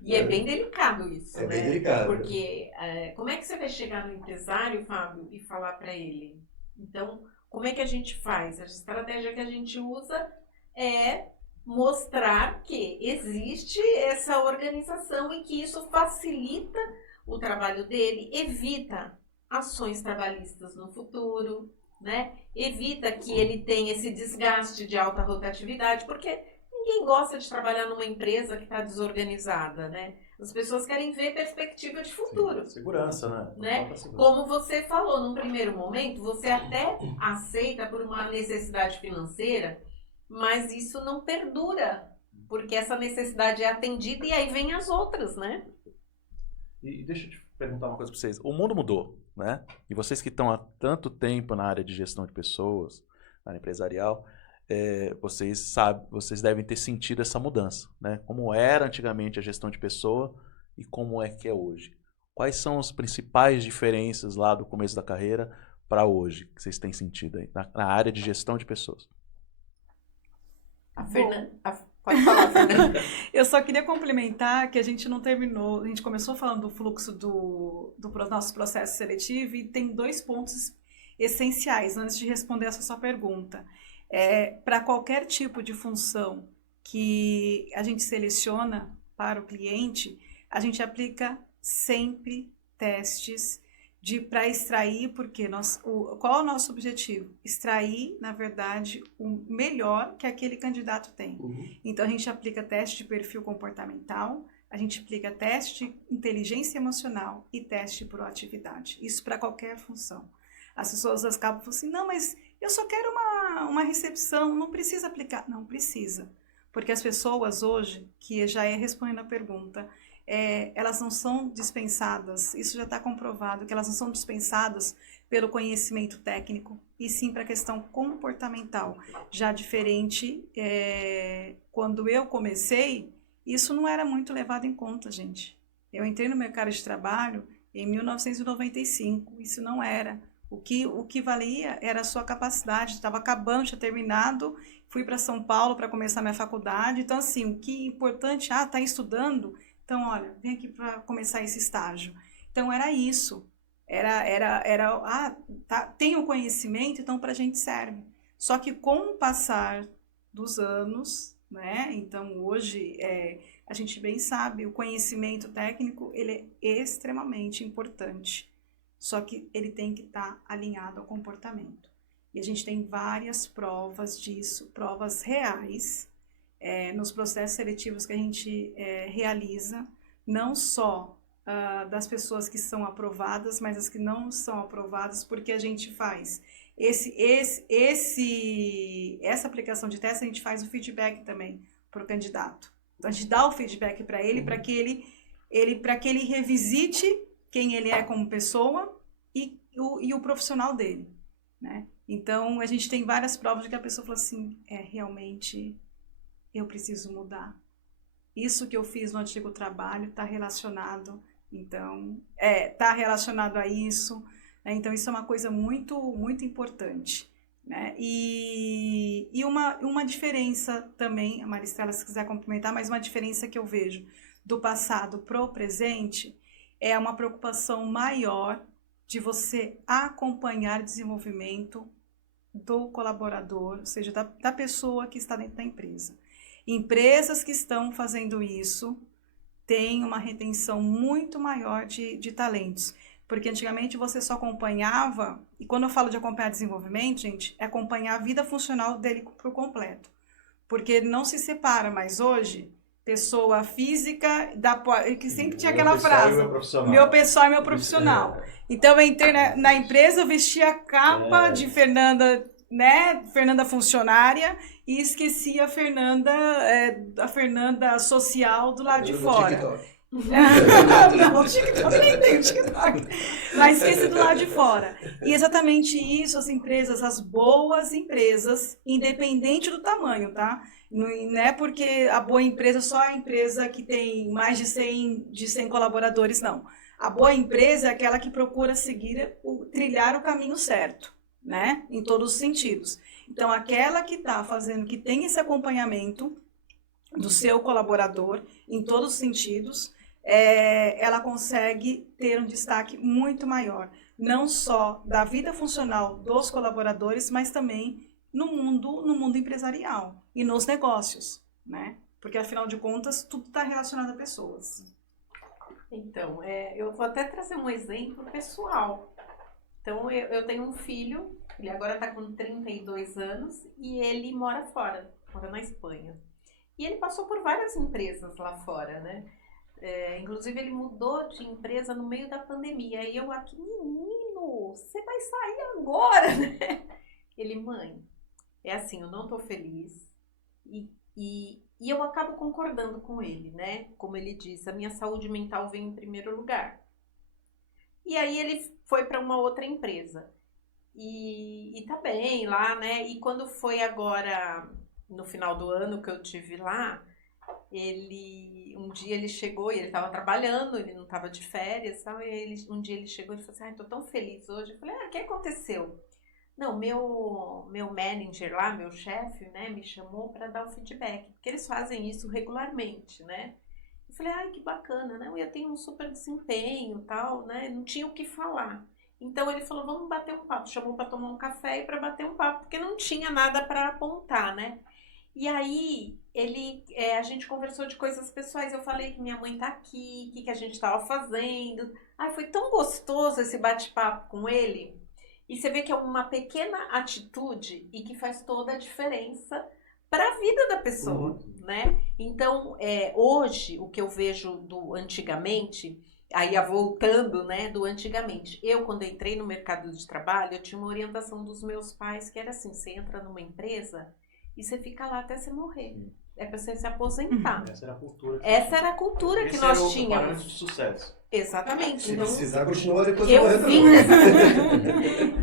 E é bem delicado isso, né? É bem delicado. Porque como é que você vai chegar no empresário, Fábio, e falar para ele? Então, como é que a gente faz? A estratégia que a gente usa é mostrar que existe essa organização e que isso facilita o trabalho dele, evita ações trabalhistas no futuro, né? Evita que ele tenha esse desgaste de alta rotatividade, porque ninguém gosta de trabalhar numa empresa que está desorganizada, né? As pessoas querem ver perspectiva de futuro. Sim, segurança, né? Como você falou, num primeiro momento, você até aceita por uma necessidade financeira, mas isso não perdura, porque essa necessidade é atendida e aí vem as outras, né? E deixa eu te perguntar uma coisa para vocês. O mundo mudou, né? E vocês que estão há tanto tempo na área de gestão de pessoas, na área empresarial, vocês devem ter sentido essa mudança, né? Como era antigamente a gestão de pessoa e como é que é hoje. Quais são as principais diferenças lá do começo da carreira para hoje que vocês têm sentido aí na área de gestão de pessoas? Pode falar, Fernanda. Eu só queria complementar que a gente não terminou, a gente começou falando do fluxo do nosso processo seletivo e tem 2 pontos essenciais antes de responder essa sua pergunta. Para qualquer tipo de função que a gente seleciona para o cliente, a gente aplica sempre testes para extrair, porque qual é o nosso objetivo? Extrair, na verdade, o melhor que aquele candidato tem. Então, a gente aplica teste de perfil comportamental, a gente aplica teste de inteligência emocional e teste de proatividade. Isso para qualquer função. As pessoas acabam falando assim, não, mas eu só quero uma recepção, não precisa aplicar. Não precisa, porque as pessoas hoje, que já respondendo a pergunta, elas não são dispensadas, isso já está comprovado, que elas não são dispensadas pelo conhecimento técnico, e sim para a questão comportamental. Já diferente, quando eu comecei, isso não era muito levado em conta, gente. Eu entrei no mercado de trabalho em 1995, isso não era. O que valia era a sua capacidade, estava acabando, tinha terminado, fui para São Paulo para começar minha faculdade, então assim, o que é importante, está estudando, então olha, vem aqui para começar esse estágio. Então era isso, tem o conhecimento, então para a gente serve. Só que com o passar dos anos, né, então hoje a gente bem sabe, o conhecimento técnico, ele é extremamente importante. Só que ele tem que estar alinhado ao comportamento. E a gente tem várias provas disso, provas reais, nos processos seletivos que a gente realiza, não só das pessoas que são aprovadas, mas as que não são aprovadas, porque a gente faz essa aplicação de teste, a gente faz o feedback também para o candidato. Então, a gente dá o feedback para ele, para que ele revisite quem ele é como pessoa e o profissional dele, né? Então, a gente tem várias provas de que a pessoa fala assim, realmente, eu preciso mudar. Isso que eu fiz no antigo trabalho está relacionado, então, está relacionado a isso, né? Então, isso é uma coisa muito, muito importante, né? E uma diferença também, a Maristela, se quiser complementar, mas uma diferença que eu vejo do passado para o presente é uma preocupação maior de você acompanhar o desenvolvimento do colaborador, ou seja, da pessoa que está dentro da empresa. Empresas que estão fazendo isso têm uma retenção muito maior de talentos, porque antigamente você só acompanhava, e quando eu falo de acompanhar desenvolvimento, gente, é acompanhar a vida funcional dele por completo, porque não se separa mais hoje pessoa física, que sempre tinha aquela frase, meu pessoal é meu profissional. Então eu entrei na empresa, eu vesti a capa de Fernanda, né, Fernanda funcionária, e esqueci a Fernanda social do lado de fora. Não, o TikTok nem tem o TikTok. Mas esqueci do lado de fora. E exatamente isso, as empresas, as boas empresas, independente do tamanho, tá? Não é porque a boa empresa só é a empresa que tem mais de 100 colaboradores, não. A boa empresa é aquela que procura trilhar o caminho certo, né? Em todos os sentidos. Então, aquela que está fazendo, que tem esse acompanhamento do seu colaborador em todos os sentidos, ela consegue ter um destaque muito maior, não só da vida funcional dos colaboradores, mas também no mundo empresarial e nos negócios, né? Porque, afinal de contas, tudo está relacionado a pessoas. Então, eu vou até trazer um exemplo pessoal. Então, eu tenho um filho, ele agora está com 32 anos e ele mora fora, mora na Espanha. E ele passou por várias empresas lá fora, né? Inclusive, ele mudou de empresa no meio da pandemia. E eu aqui, menino, você vai sair agora, né? Ele, mãe, é assim, eu não tô feliz. E eu acabo concordando com ele, né? Como ele diz, a minha saúde mental vem em primeiro lugar. E aí ele foi para uma outra empresa. E tá bem lá, né? E quando foi agora, no final do ano que eu tive lá, um dia ele chegou e ele estava trabalhando, ele não estava de férias, sabe? E um dia ele chegou e falou assim, tô tão feliz hoje. Eu falei, o que aconteceu? Não, meu manager lá, meu chefe, né, me chamou para dar o feedback, porque eles fazem isso regularmente, né? Eu falei, que bacana, né? Eu tenho um super desempenho, tal, né? Não tinha o que falar. Então ele falou, vamos bater um papo. Chamou para tomar um café e para bater um papo, porque não tinha nada para apontar, né? E aí a gente conversou de coisas pessoais. Eu falei que minha mãe tá aqui, o que a gente estava fazendo. Foi tão gostoso esse bate-papo com ele. E você vê que é uma pequena atitude e que faz toda a diferença para a vida da pessoa, né? Então, hoje, o que eu vejo do antigamente, aí voltando, né, do antigamente. Eu, quando entrei no mercado de trabalho, eu tinha uma orientação dos meus pais que era assim, você entra numa empresa e você fica lá até você morrer. É para você se aposentar. Essa era a cultura. Essa era a cultura que nós tínhamos. Parâmetro de sucesso. Exatamente. Se então, precisar, continua depois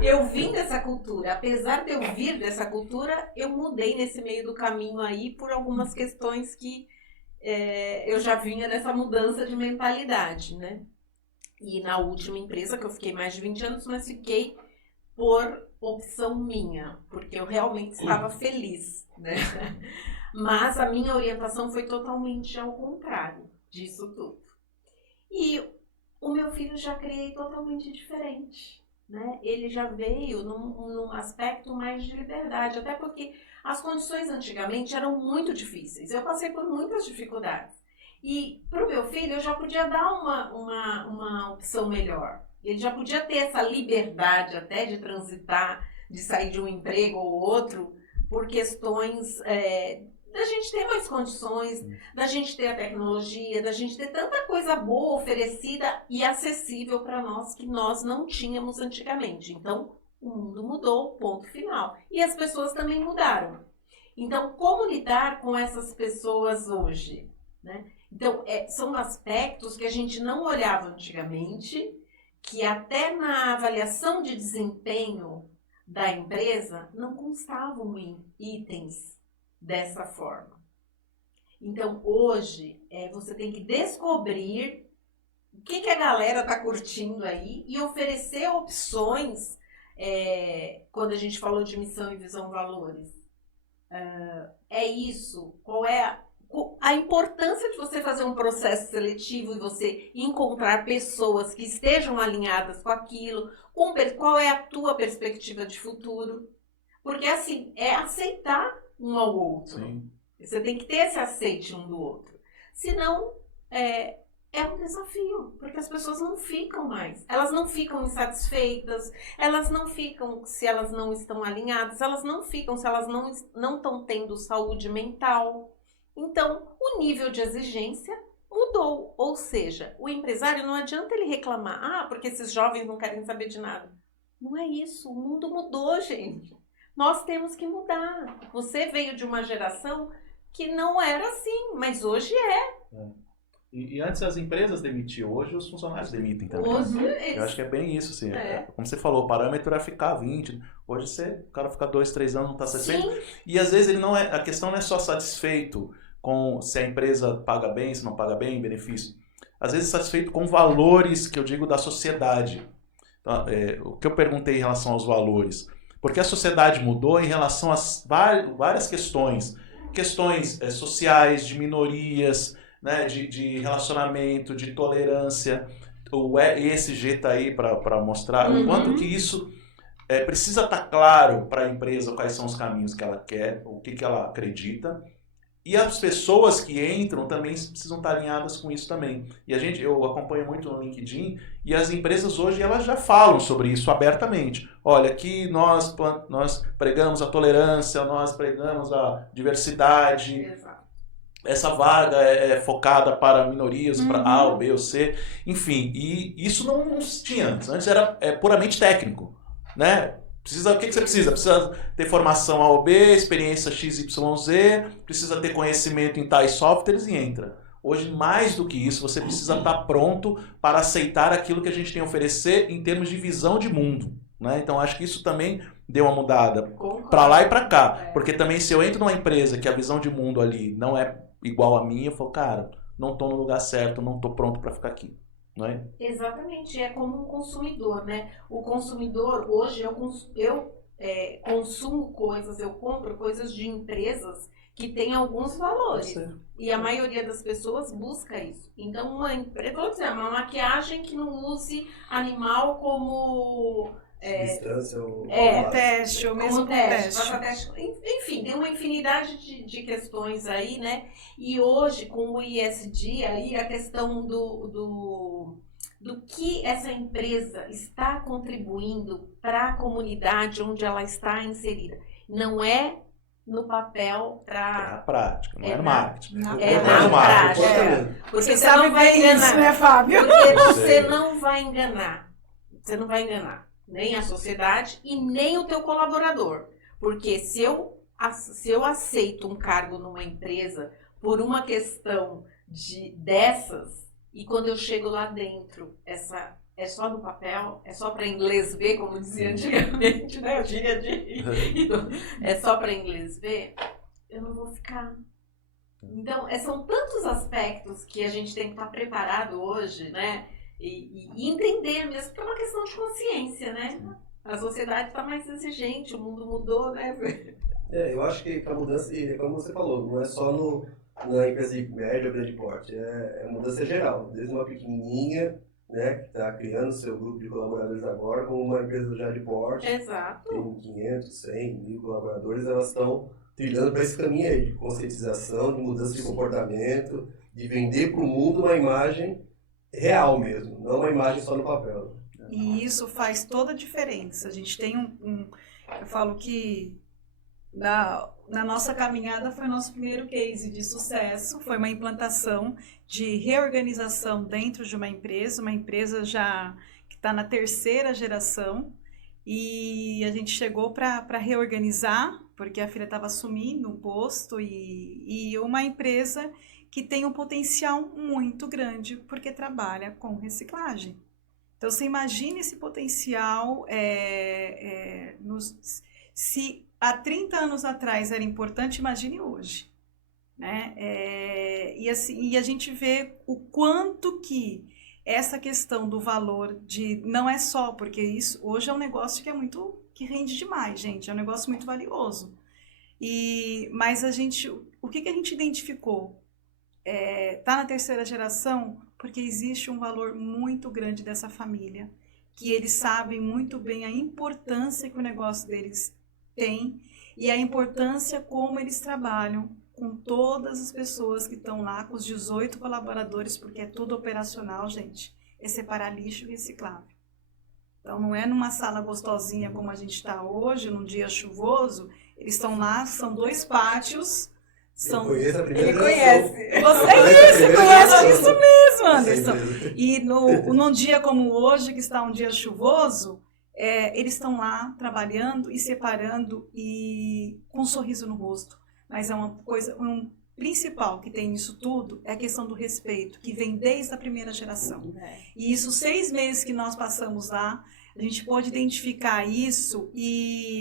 eu vim dessa cultura. Apesar de eu vir dessa cultura, eu mudei nesse meio do caminho aí por algumas questões que eu já vinha dessa mudança de mentalidade, né? E na última empresa, que eu fiquei mais de 20 anos, mas fiquei por opção minha, porque eu realmente estava feliz, né? Mas a minha orientação foi totalmente ao contrário disso tudo. E o meu filho já criei totalmente diferente, né? Ele já veio num aspecto mais de liberdade, até porque as condições antigamente eram muito difíceis. Eu passei por muitas dificuldades. E para o meu filho eu já podia dar uma opção melhor. Ele já podia ter essa liberdade até de transitar, de sair de um emprego ou outro, por questões da gente ter mais condições, da gente ter a tecnologia, da gente ter tanta coisa boa oferecida e acessível para nós que nós não tínhamos antigamente. Então, o mundo mudou, ponto final. E as pessoas também mudaram. Então, como lidar com essas pessoas hoje, né? Então, são aspectos que a gente não olhava antigamente, que até na avaliação de desempenho da empresa não constavam em itens dessa forma. Então, hoje, você tem que descobrir o que a galera está curtindo aí e oferecer opções, quando a gente falou de missão e visão valores. Isso, qual é a importância de você fazer um processo seletivo e você encontrar pessoas que estejam alinhadas com aquilo, qual é a tua perspectiva de futuro. Porque, assim, aceitar um ao outro. Sim. Você tem que ter esse aceite um do outro. Senão, é um desafio, porque as pessoas não ficam mais. Elas não ficam insatisfeitas, elas não ficam se elas não estão alinhadas, elas não ficam se elas não estão tendo saúde mental. Então, o nível de exigência mudou. Ou seja, o empresário não adianta ele reclamar, porque esses jovens não querem saber de nada. Não é isso, o mundo mudou, gente. Nós temos que mudar. Você veio de uma geração que não era assim, mas hoje é. E antes as empresas demitiam, hoje os funcionários demitem também. Hoje Eu acho que é bem isso, assim. Como você falou, o parâmetro era ficar 20. Hoje o cara fica 2, 3 anos, não está satisfeito. Sim. E às vezes a questão não é só satisfeito com se a empresa paga bem, se não paga bem, benefício. Às vezes satisfeito com valores, que eu digo, da sociedade. Então, o que eu perguntei em relação aos valores? Porque a sociedade mudou em relação a várias questões. Questões sociais, de minorias, né, de relacionamento, de tolerância. O ESG está aí para mostrar o quanto que isso precisa estar claro para a empresa quais são os caminhos que ela quer, o que ela acredita. E as pessoas que entram também precisam estar alinhadas com isso também. E eu acompanho muito no LinkedIn, e as empresas hoje elas já falam sobre isso abertamente. Olha, aqui nós pregamos a tolerância, nós pregamos a diversidade. Exato. Essa vaga é focada para minorias, para A, ou B, ou C. Enfim, e isso não tinha antes. Antes era puramente técnico, né? O que você precisa? Precisa ter formação A ou B, experiência XYZ, precisa ter conhecimento em tais softwares e entra. Hoje, mais do que isso, você precisa estar pronto para aceitar aquilo que a gente tem a oferecer em termos de visão de mundo, né? Então, acho que isso também deu uma mudada para lá e para cá. Porque também, se eu entro numa empresa que a visão de mundo ali não é igual a minha, eu falo, cara, não estou no lugar certo, não estou pronto para ficar aqui. Não é? Exatamente, é como um consumidor, né? O consumidor, hoje eu consumo coisas, eu compro coisas de empresas que têm alguns valores. E a maioria das pessoas busca isso. Então, uma maquiagem que não use animal como... Substância ou teste, ou mesmo teste. Enfim, tem uma infinidade de questões aí, né? E hoje, com o ISD, aí a questão do que essa empresa está contribuindo para a comunidade onde ela está inserida. Não é no papel É na prática, não é no marketing. Na prática. Porque você sabe bem isso, né, Fábio? Porque você não vai enganar. Você não vai enganar nem a sociedade e nem o teu colaborador. Porque se eu aceito um cargo numa empresa por uma questão dessas, e quando eu chego lá dentro, é só no papel, é só para inglês ver, como dizia antigamente, né? Eu diria é só para inglês ver, eu não vou ficar. Então, são tantos aspectos que a gente tem que estar preparado hoje, né? E entender mesmo, que é uma questão de consciência, né? A sociedade está mais exigente, o mundo mudou, né? Eu acho que a mudança, como você falou, não é só na empresa de médio ou grande porte, é mudança geral, desde uma pequenininha, né, que está criando seu grupo de colaboradores agora, como uma empresa já de porte. Exato. Tem 500, 100 mil colaboradores, elas estão trilhando para esse caminho aí de conscientização, de mudança de comportamento, de vender para o mundo uma imagem real mesmo, não uma imagem só no papel. E isso faz toda a diferença. A gente tem eu falo que na nossa caminhada foi o nosso primeiro case de sucesso, foi uma implantação de reorganização dentro de uma empresa já que está na 3ª geração, e a gente chegou para reorganizar, porque a filha estava assumindo um posto, e uma empresa que tem um potencial muito grande, porque trabalha com reciclagem. Então, você imagina esse potencial, se há 30 anos atrás era importante, imagine hoje. Né? E a gente vê o quanto que essa questão do valor não é só, porque isso hoje é um negócio que rende demais, gente, é um negócio muito valioso. Mas o que a gente identificou? Tá na 3ª geração porque existe um valor muito grande dessa família, que eles sabem muito bem a importância que o negócio deles tem e a importância como eles trabalham com todas as pessoas que estão lá, com os 18 colaboradores, porque é tudo operacional, gente, é separar lixo e reciclável. Então não é numa sala gostosinha como a gente está hoje, num dia chuvoso, eles estão lá, são 2 pátios. Ele conhece. Você conhece isso mesmo, Anderson. E num dia como hoje, que está um dia chuvoso, eles estão lá trabalhando e separando e com um sorriso no rosto. Mas é uma coisa, principal que tem nisso tudo é a questão do respeito, que vem desde a 1ª geração. E isso, 6 meses que nós passamos lá, a gente pode identificar isso,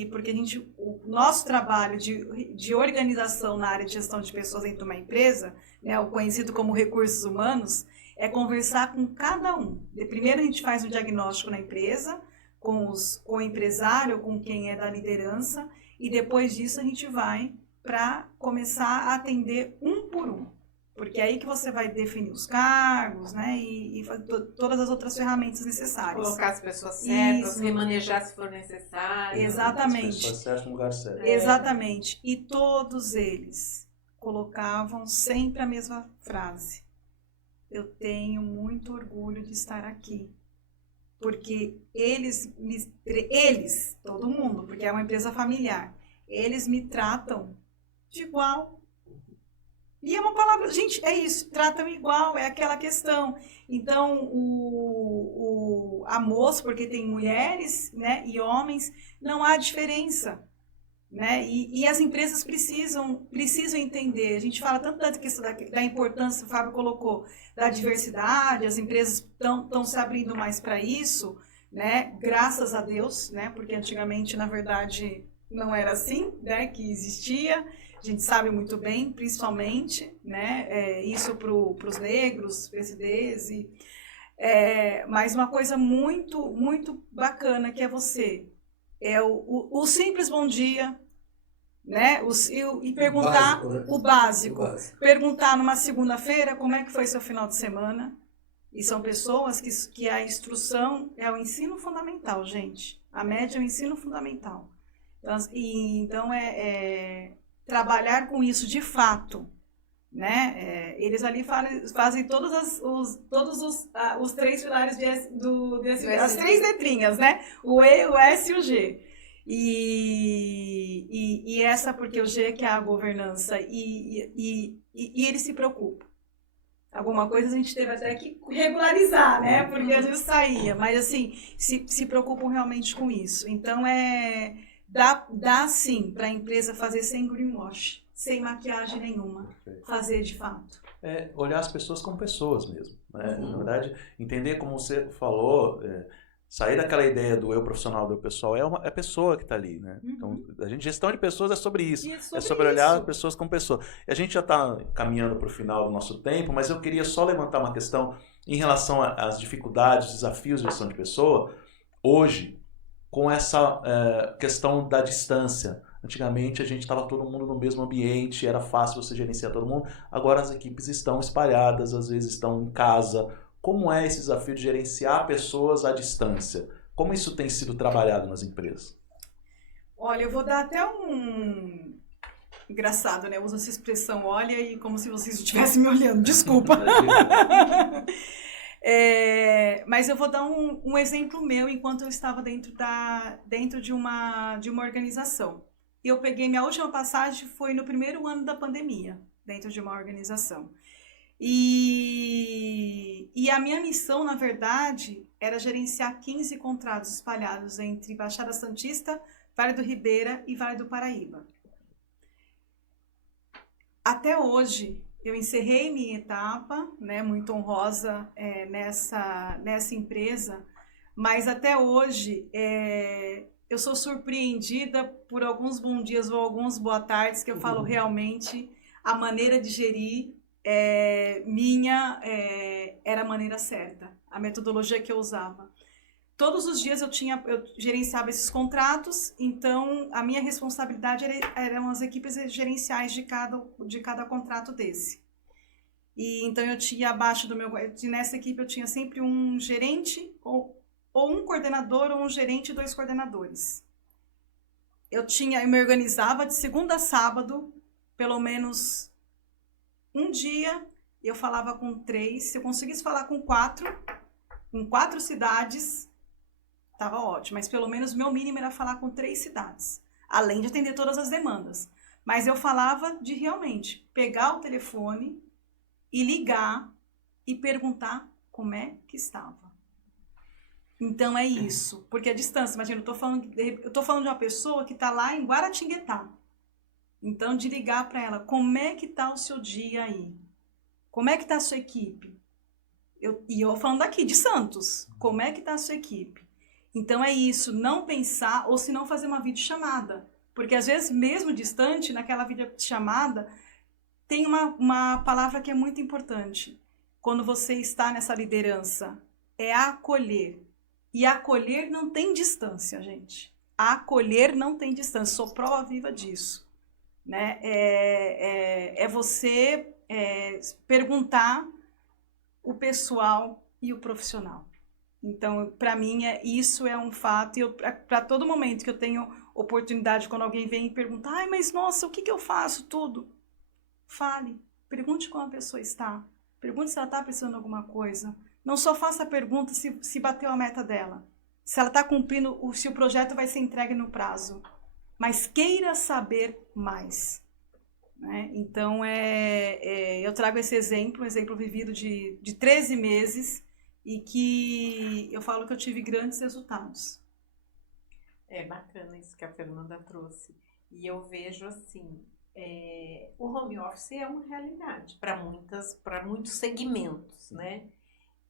porque o nosso trabalho de organização na área de gestão de pessoas dentro de uma empresa, né, o conhecido como recursos humanos, é conversar com cada um. Primeiro a gente faz um diagnóstico na empresa, com o empresário, com quem é da liderança, e depois disso a gente vai para começar a atender um por um. Porque é aí que você vai definir os cargos, né? E fazer todas as outras ferramentas necessárias. Colocar as pessoas certas, Isso. remanejar se for necessário. Exatamente. As pessoas certas no lugar certo. Exatamente. E todos eles colocavam sempre a mesma frase. Eu tenho muito orgulho de estar aqui. Porque eles, todo mundo, porque é uma empresa familiar, eles me tratam de igual. E é uma palavra, gente, é isso, tratam igual, é aquela questão. Então, a moça, porque tem mulheres, né, e homens, não há diferença. Né? E as empresas precisam entender. A gente fala tanto da questão da importância, o Fábio colocou, da diversidade, as empresas estão se abrindo mais para isso, né? Graças a Deus, né? Porque antigamente, na verdade, não era assim, né? Que existia. A gente sabe muito bem, principalmente, né? Isso para os negros, PCDs. Mas uma coisa muito, muito bacana que é você. É o simples bom dia, né? E perguntar o básico. Perguntar numa segunda-feira como é que foi seu final de semana. E são pessoas que a instrução é o ensino fundamental, gente. A média é o ensino fundamental. Então trabalhar com isso de fato. Né? Eles ali fazem todos os 3 pilares as 3 letrinhas, né? O E, o S e o G. E essa porque o G que é a governança e eles se preocupam. Alguma coisa a gente teve até que regularizar, né? Porque às vezes saía, mas assim, se preocupam realmente com isso. Então dá sim para a empresa fazer sem greenwash, sem maquiagem nenhuma, fazer de fato. Olhar as pessoas como pessoas mesmo, né? Na verdade, entender como você falou, sair daquela ideia do eu profissional, do eu pessoal, é a pessoa que está ali, né? Então, gestão de pessoas é sobre isso. É sobre olhar as pessoas como pessoas. E a gente já está caminhando para o final do nosso tempo, mas eu queria só levantar uma questão em relação às dificuldades, desafios de gestão de pessoa, hoje, com essa questão da distância. Antigamente a gente estava todo mundo no mesmo ambiente, era fácil você gerenciar todo mundo. Agora as equipes estão espalhadas, às vezes estão em casa. Como é esse desafio de gerenciar pessoas à distância? Como isso tem sido trabalhado nas empresas? Olha, eu vou dar até um... Engraçado, né? Eu uso essa expressão, olha, e como se vocês estivessem me olhando. Desculpa. Mas eu vou dar um exemplo meu enquanto eu estava dentro de uma organização. Eu peguei minha última passagem, foi no primeiro ano da pandemia, dentro de uma organização. E a minha missão, na verdade, era gerenciar 15 contratos espalhados entre Baixada Santista, Vale do Ribeira e Vale do Paraíba. Até hoje, eu encerrei minha etapa, né, muito honrosa nessa empresa, mas até hoje eu sou surpreendida por alguns bons dias ou alguns boa tardes que eu falo realmente a maneira de gerir era a maneira certa, a metodologia que eu usava. Todos os dias eu gerenciava esses contratos, então a minha responsabilidade eram as equipes gerenciais de cada contrato desse. E então eu tinha abaixo nessa equipe eu tinha sempre um gerente ou um coordenador ou um gerente e 2 coordenadores. Eu me organizava de segunda a sábado, pelo menos um dia eu falava com 3, se eu conseguisse falar com 4 cidades, estava ótimo, mas pelo menos meu mínimo era falar com 3 cidades, além de atender todas as demandas. Mas eu falava de realmente pegar o telefone e ligar e perguntar como é que estava. Então é isso, porque a distância, imagina, eu tô falando de uma pessoa que está lá em Guaratinguetá. Então, de ligar para ela, como é que está o seu dia aí? Como é que está a sua equipe? Eu falando aqui, de Santos, como é que está a sua equipe? Então é isso, não pensar, ou se não fazer uma videochamada. Porque às vezes, mesmo distante, naquela videochamada, tem uma palavra que é muito importante. Quando você está nessa liderança, é acolher. E acolher não tem distância, gente. Acolher não tem distância, sou prova viva disso. Né? É você perguntar o pessoal e o profissional. Então, para mim, isso é um fato. E para todo momento que eu tenho oportunidade, quando alguém vem e pergunta, ai, mas nossa, o que eu faço? Tudo. Fale. Pergunte como a pessoa está. Pergunte se ela está precisando de alguma coisa. Não só faça a pergunta se bateu a meta dela. Se ela está cumprindo, se o projeto vai ser entregue no prazo. Mas queira saber mais. Né? Então, eu trago esse exemplo, um exemplo vivido de 13 meses, e que eu falo que eu tive grandes resultados. É bacana isso que a Fernanda trouxe. E eu vejo assim, o home office é uma realidade para muitos segmentos, né?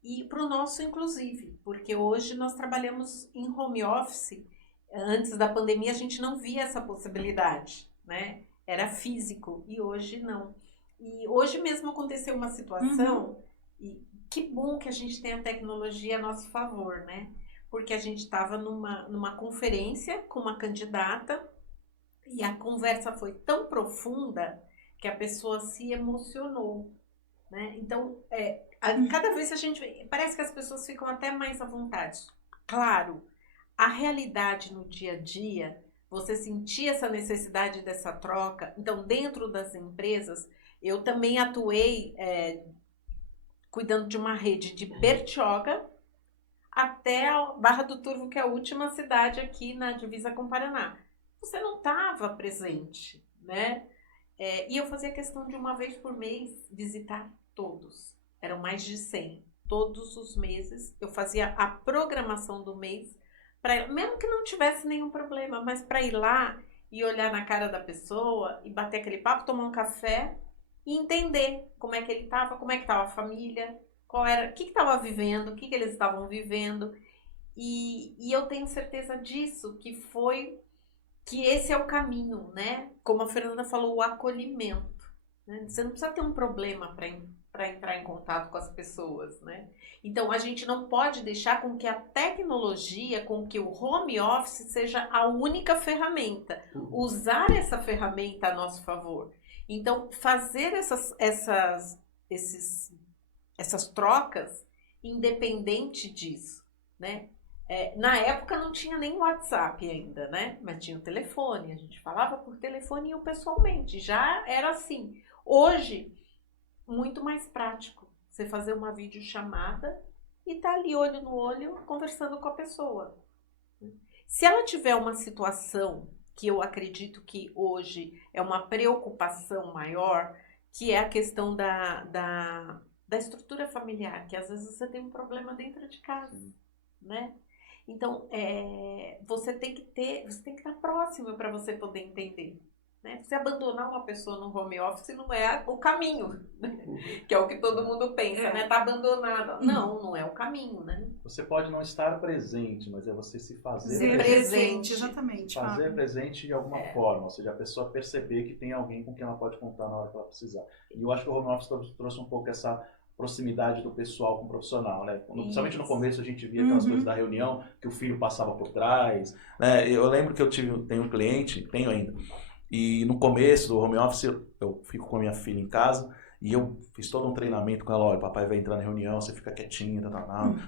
E para o nosso, inclusive, porque hoje nós trabalhamos em home office. Antes da pandemia a gente não via essa possibilidade, né? Era físico, e hoje não. E hoje mesmo aconteceu uma situação, e que bom que a gente tem a tecnologia a nosso favor, né? Porque a gente estava numa conferência com uma candidata e a conversa foi tão profunda que a pessoa se emocionou, né? Então, cada vez parece que as pessoas ficam até mais à vontade. Claro, a realidade no dia a dia, você sentir essa necessidade dessa troca. Então, dentro das empresas, eu também atuei cuidando de uma rede de Bertioga até a Barra do Turvo, que é a última cidade aqui na divisa com o Paraná. Você não estava presente, né? E eu fazia questão de uma vez por mês visitar todos. Eram mais de 100. Todos os meses eu fazia a programação do mês, mesmo que não tivesse nenhum problema, mas para ir lá e olhar na cara da pessoa e bater aquele papo, tomar um café e entender como é que ele estava, como é que estava a família, o que estava vivendo, o que eles estavam vivendo. E eu tenho certeza disso, que esse é o caminho, né? Como a Fernanda falou, o acolhimento. Né? Você não precisa ter um problema para entrar em contato com as pessoas, né? Então, a gente não pode deixar com que a tecnologia, com que o home office seja a única ferramenta. Usar essa ferramenta a nosso favor. Então, fazer essas trocas independente disso, né? Na época não tinha nem WhatsApp ainda, né? Mas tinha o telefone, a gente falava por telefone e eu pessoalmente, já era assim. Hoje, muito mais prático, você fazer uma videochamada e tá ali olho no olho conversando com a pessoa. Se ela tiver uma situação que eu acredito que hoje é uma preocupação maior, que é a questão da estrutura familiar, que às vezes você tem um problema dentro de casa, né? Então, você tem que estar próximo para você poder entender. Né? Você abandonar uma pessoa no home office não é o caminho, né? Que é o que todo mundo pensa, né? Tá abandonada. Não é o caminho, né? Você pode não estar presente, mas é você se fazer presente. Exatamente. Fazer presente de alguma forma, ou seja, a pessoa perceber que tem alguém com quem ela pode contar na hora que ela precisar. E eu acho que o home office trouxe um pouco essa proximidade do pessoal com o profissional, né? Principalmente no começo a gente via aquelas coisas da reunião, que o filho passava por trás, né? Eu lembro que tenho um cliente, tenho ainda, e no começo do home office eu fico com a minha filha em casa e eu fiz todo um treinamento com ela, olha, papai vai entrar na reunião, você fica quietinha,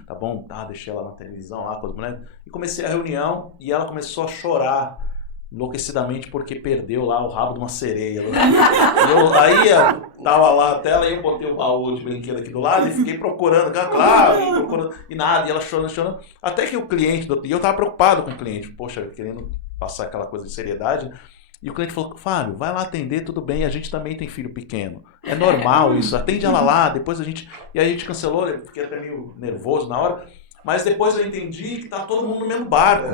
tá bom? Deixei ela na televisão lá com as mulheres. E comecei a reunião e ela começou a chorar enlouquecidamente porque perdeu lá o rabo de uma sereia. Aí tava lá a tela e eu botei o baú de brinquedo aqui do lado e fiquei procurando, e nada, e ela chorando. Até que o cliente, e eu tava preocupado com o cliente, poxa, querendo passar aquela coisa de seriedade, e o cliente falou, Fábio, vai lá atender, tudo bem, a gente também tem filho pequeno. É normal isso, atende ela lá, depois a gente cancelou, eu fiquei até meio nervoso na hora. Mas depois eu entendi que tá todo mundo no mesmo barco.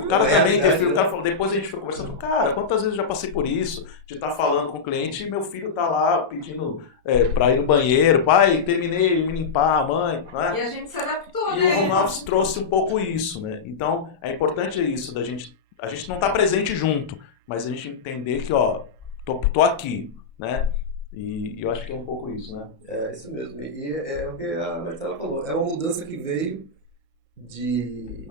O cara também tem filho. O cara falou, depois a gente foi conversando, cara, quantas vezes eu já passei por isso, de estar falando com o cliente e meu filho tá lá pedindo pra ir no banheiro, pai, terminei, me limpar, mãe. Né? E a gente se adaptou, né? E o home office trouxe um pouco isso, né? Então, é importante isso, a gente não tá presente junto, mas a gente entender que, ó, tô aqui, né? E eu acho que é um pouco isso, né? É isso mesmo. E é o que a Marcela falou, é uma mudança que veio de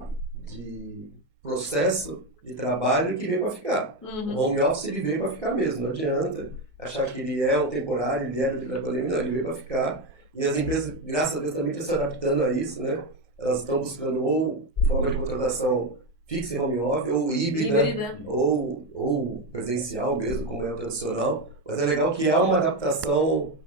processo de trabalho que veio para ficar. O home office ele veio para ficar mesmo, não adianta. achar que ele é um temporário, ele é do tempo da pandemia, não, ele veio para ficar. E as empresas, graças a Deus, também estão se adaptando a isso, né? Elas estão buscando ou forma de contratação fixa em home office, ou híbrida. Ou presencial mesmo, como é o tradicional. Mas é legal que há uma adaptação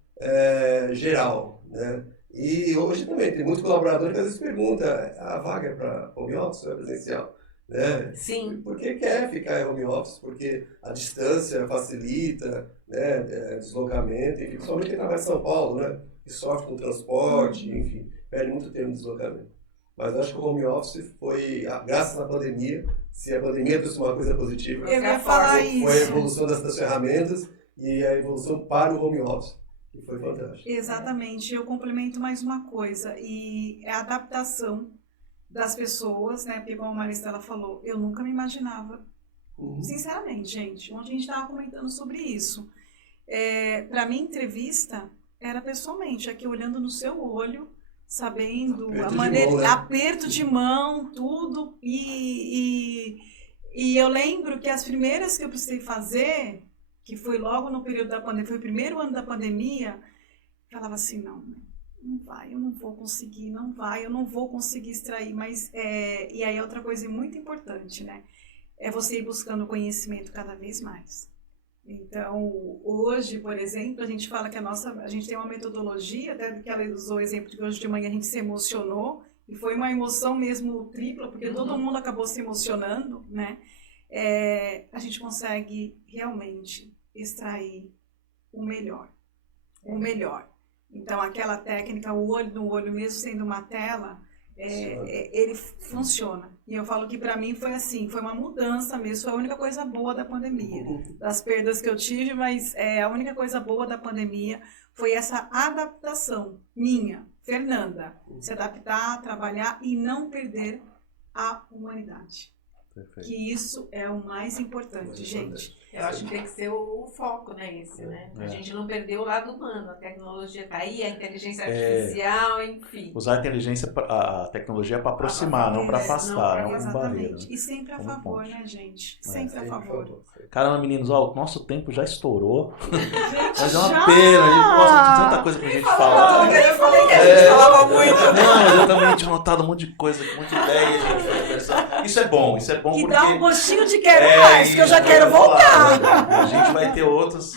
geral, né? E hoje também tem muitos colaboradores que às vezes perguntam, a vaga é para home office ou é presencial? Né? Sim. Porque quer ficar em home office, porque a distância facilita, né, deslocamento, enfim, principalmente quem trabalha em São Paulo, né, que sofre com transporte, enfim, perde muito tempo de deslocamento. Mas eu acho que o home office foi, graças à pandemia, se a pandemia trouxe uma coisa positiva, Eu ia falar isso. foi a evolução das ferramentas e a evolução para o home office, que foi fantástico. Exatamente. Eu complemento mais uma coisa, e é a adaptação das pessoas, né? Porque como a Maristela falou, eu nunca me imaginava, sinceramente, gente, ontem a gente estava comentando sobre isso. Para mim, entrevista era pessoalmente, aqui olhando no seu olho, sabendo aperto de mão, tudo. E eu lembro que as primeiras que eu precisei fazer, que foi logo no período da pandemia, foi o primeiro ano da pandemia, falava assim, não vai, eu não vou conseguir, eu não vou conseguir extrair, mas, e aí outra coisa muito importante, né, é você ir buscando conhecimento cada vez mais. Então, hoje, por exemplo, a gente fala que a gente tem uma metodologia, até que ela usou o exemplo de que hoje de manhã a gente se emocionou, e foi uma emoção mesmo tripla, porque todo mundo acabou se emocionando, né, a gente consegue realmente extrair o melhor. Então, aquela técnica, o olho no olho, mesmo sendo uma tela, ele funciona. E eu falo que para mim foi assim, foi uma mudança mesmo, foi a única coisa boa da pandemia. Das perdas que eu tive, mas a única coisa boa da pandemia foi essa adaptação minha, Fernanda. Se adaptar, trabalhar e não perder a humanidade. Perfeito. Que isso é o mais importante, gente. Eu acho que tem que ser o foco, né? Esse, né? A gente não perdeu o lado humano, a tecnologia tá aí, a inteligência artificial, enfim. Usar a tecnologia para aproximar, não para afastar, não como barreira. E sempre a favor, né, gente? Sempre a favor. Caramba, meninos, o nosso tempo já estourou. Gente, Mas é uma pena, a gente gosta de tanta coisa pra gente falar. Eu falei que a gente falava muito. Não, eu também tinha notado um monte de coisa, muita ideia, a gente foi conversando. Isso é bom que porque... dá um gostinho de quero mais, que eu já quero voltar. A gente vai ter outras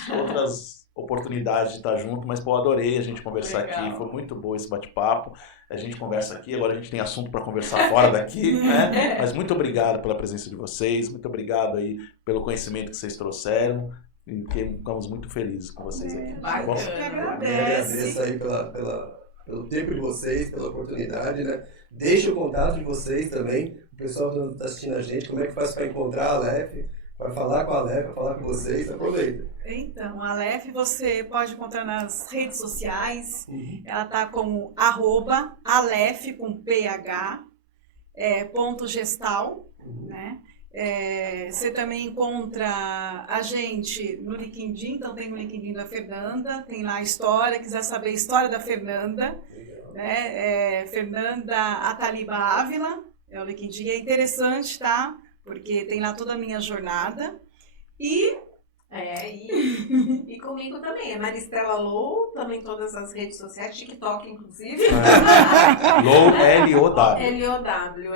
oportunidades de estar junto, mas pô, adorei a gente conversar aqui, foi muito bom esse bate-papo. A gente conversa aqui, agora a gente tem assunto para conversar fora daqui, né? Mas muito obrigado pela presença de vocês, muito obrigado aí pelo conhecimento que vocês trouxeram. E ficamos muito felizes com vocês aqui. Eu agradeço aí pelo tempo de vocês, pela oportunidade, né? Deixe o contato de vocês também, o pessoal que está assistindo a gente, como é que faz para encontrar a Alef, para falar com a Alef, para falar com vocês, aproveita. Então, a Alef você pode encontrar nas redes sociais, ela está como @Alef com PH, @gestal, né? Você também encontra a gente no LinkedIn, então tem no LinkedIn da Fernanda, tem lá a história, quiser saber a história da Fernanda, né? Fernanda Ataliba Ávila, é o LinkedIn, é interessante, tá? Porque tem lá toda a minha jornada. E comigo também, é Maristela Lou, também todas as redes sociais, TikTok inclusive. Lou, L-O-W. L-O-W,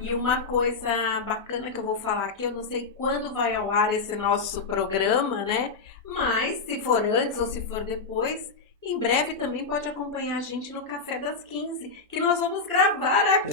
E uma coisa bacana que eu vou falar aqui, eu não sei quando vai ao ar esse nosso programa, né? Mas se for antes ou se for depois, em breve também pode acompanhar a gente no Café das 15, que nós vamos gravar aqui.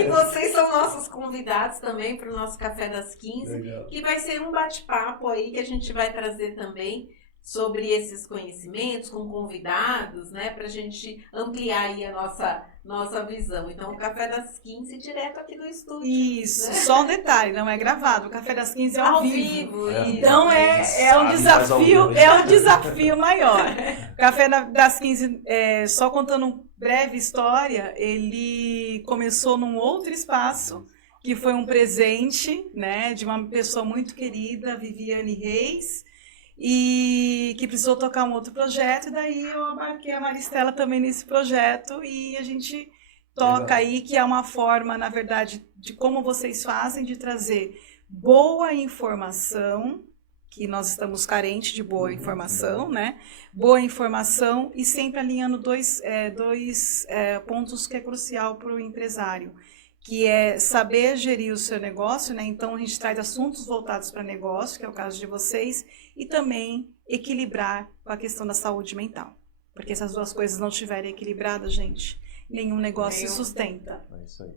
E vocês são nossos convidados também para o nosso Café das 15, Legal. que vai ser um bate-papo aí que a gente vai trazer também sobre esses conhecimentos com convidados, né, para a gente ampliar aí a nossa visão. Então, o Café das 15 direto aqui do estúdio. isso, né? só um detalhe, não é gravado, o Café das 15 é ao vivo. Então é um desafio maior. O Café das 15, só contando uma breve história, ele começou num outro espaço, que foi um presente, né, de uma pessoa muito querida, Viviane Reis, e que precisou tocar um outro projeto, e daí eu abarquei a Maristela também nesse projeto, e a gente toca aí, que é uma forma, na verdade, de como vocês fazem, de trazer boa informação que nós estamos carentes de boa informação, né? Boa informação e sempre alinhando dois pontos que é crucial para o empresário, que é saber gerir o seu negócio, né? Então, a gente traz assuntos voltados para negócio, que é o caso de vocês, e também equilibrar a questão da saúde mental. Porque se as duas coisas não estiverem equilibradas, gente, nenhum negócio se sustenta. É isso aí.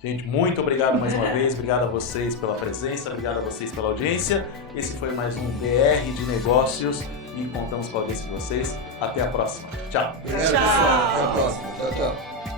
Gente, muito obrigado mais uma vez. Obrigado a vocês pela presença, obrigado a vocês pela audiência. Esse foi mais um DR de Negócios e contamos com a audiência de vocês. Até a próxima. Tchau. Obrigado, pessoal. Até a próxima. Tchau, tchau.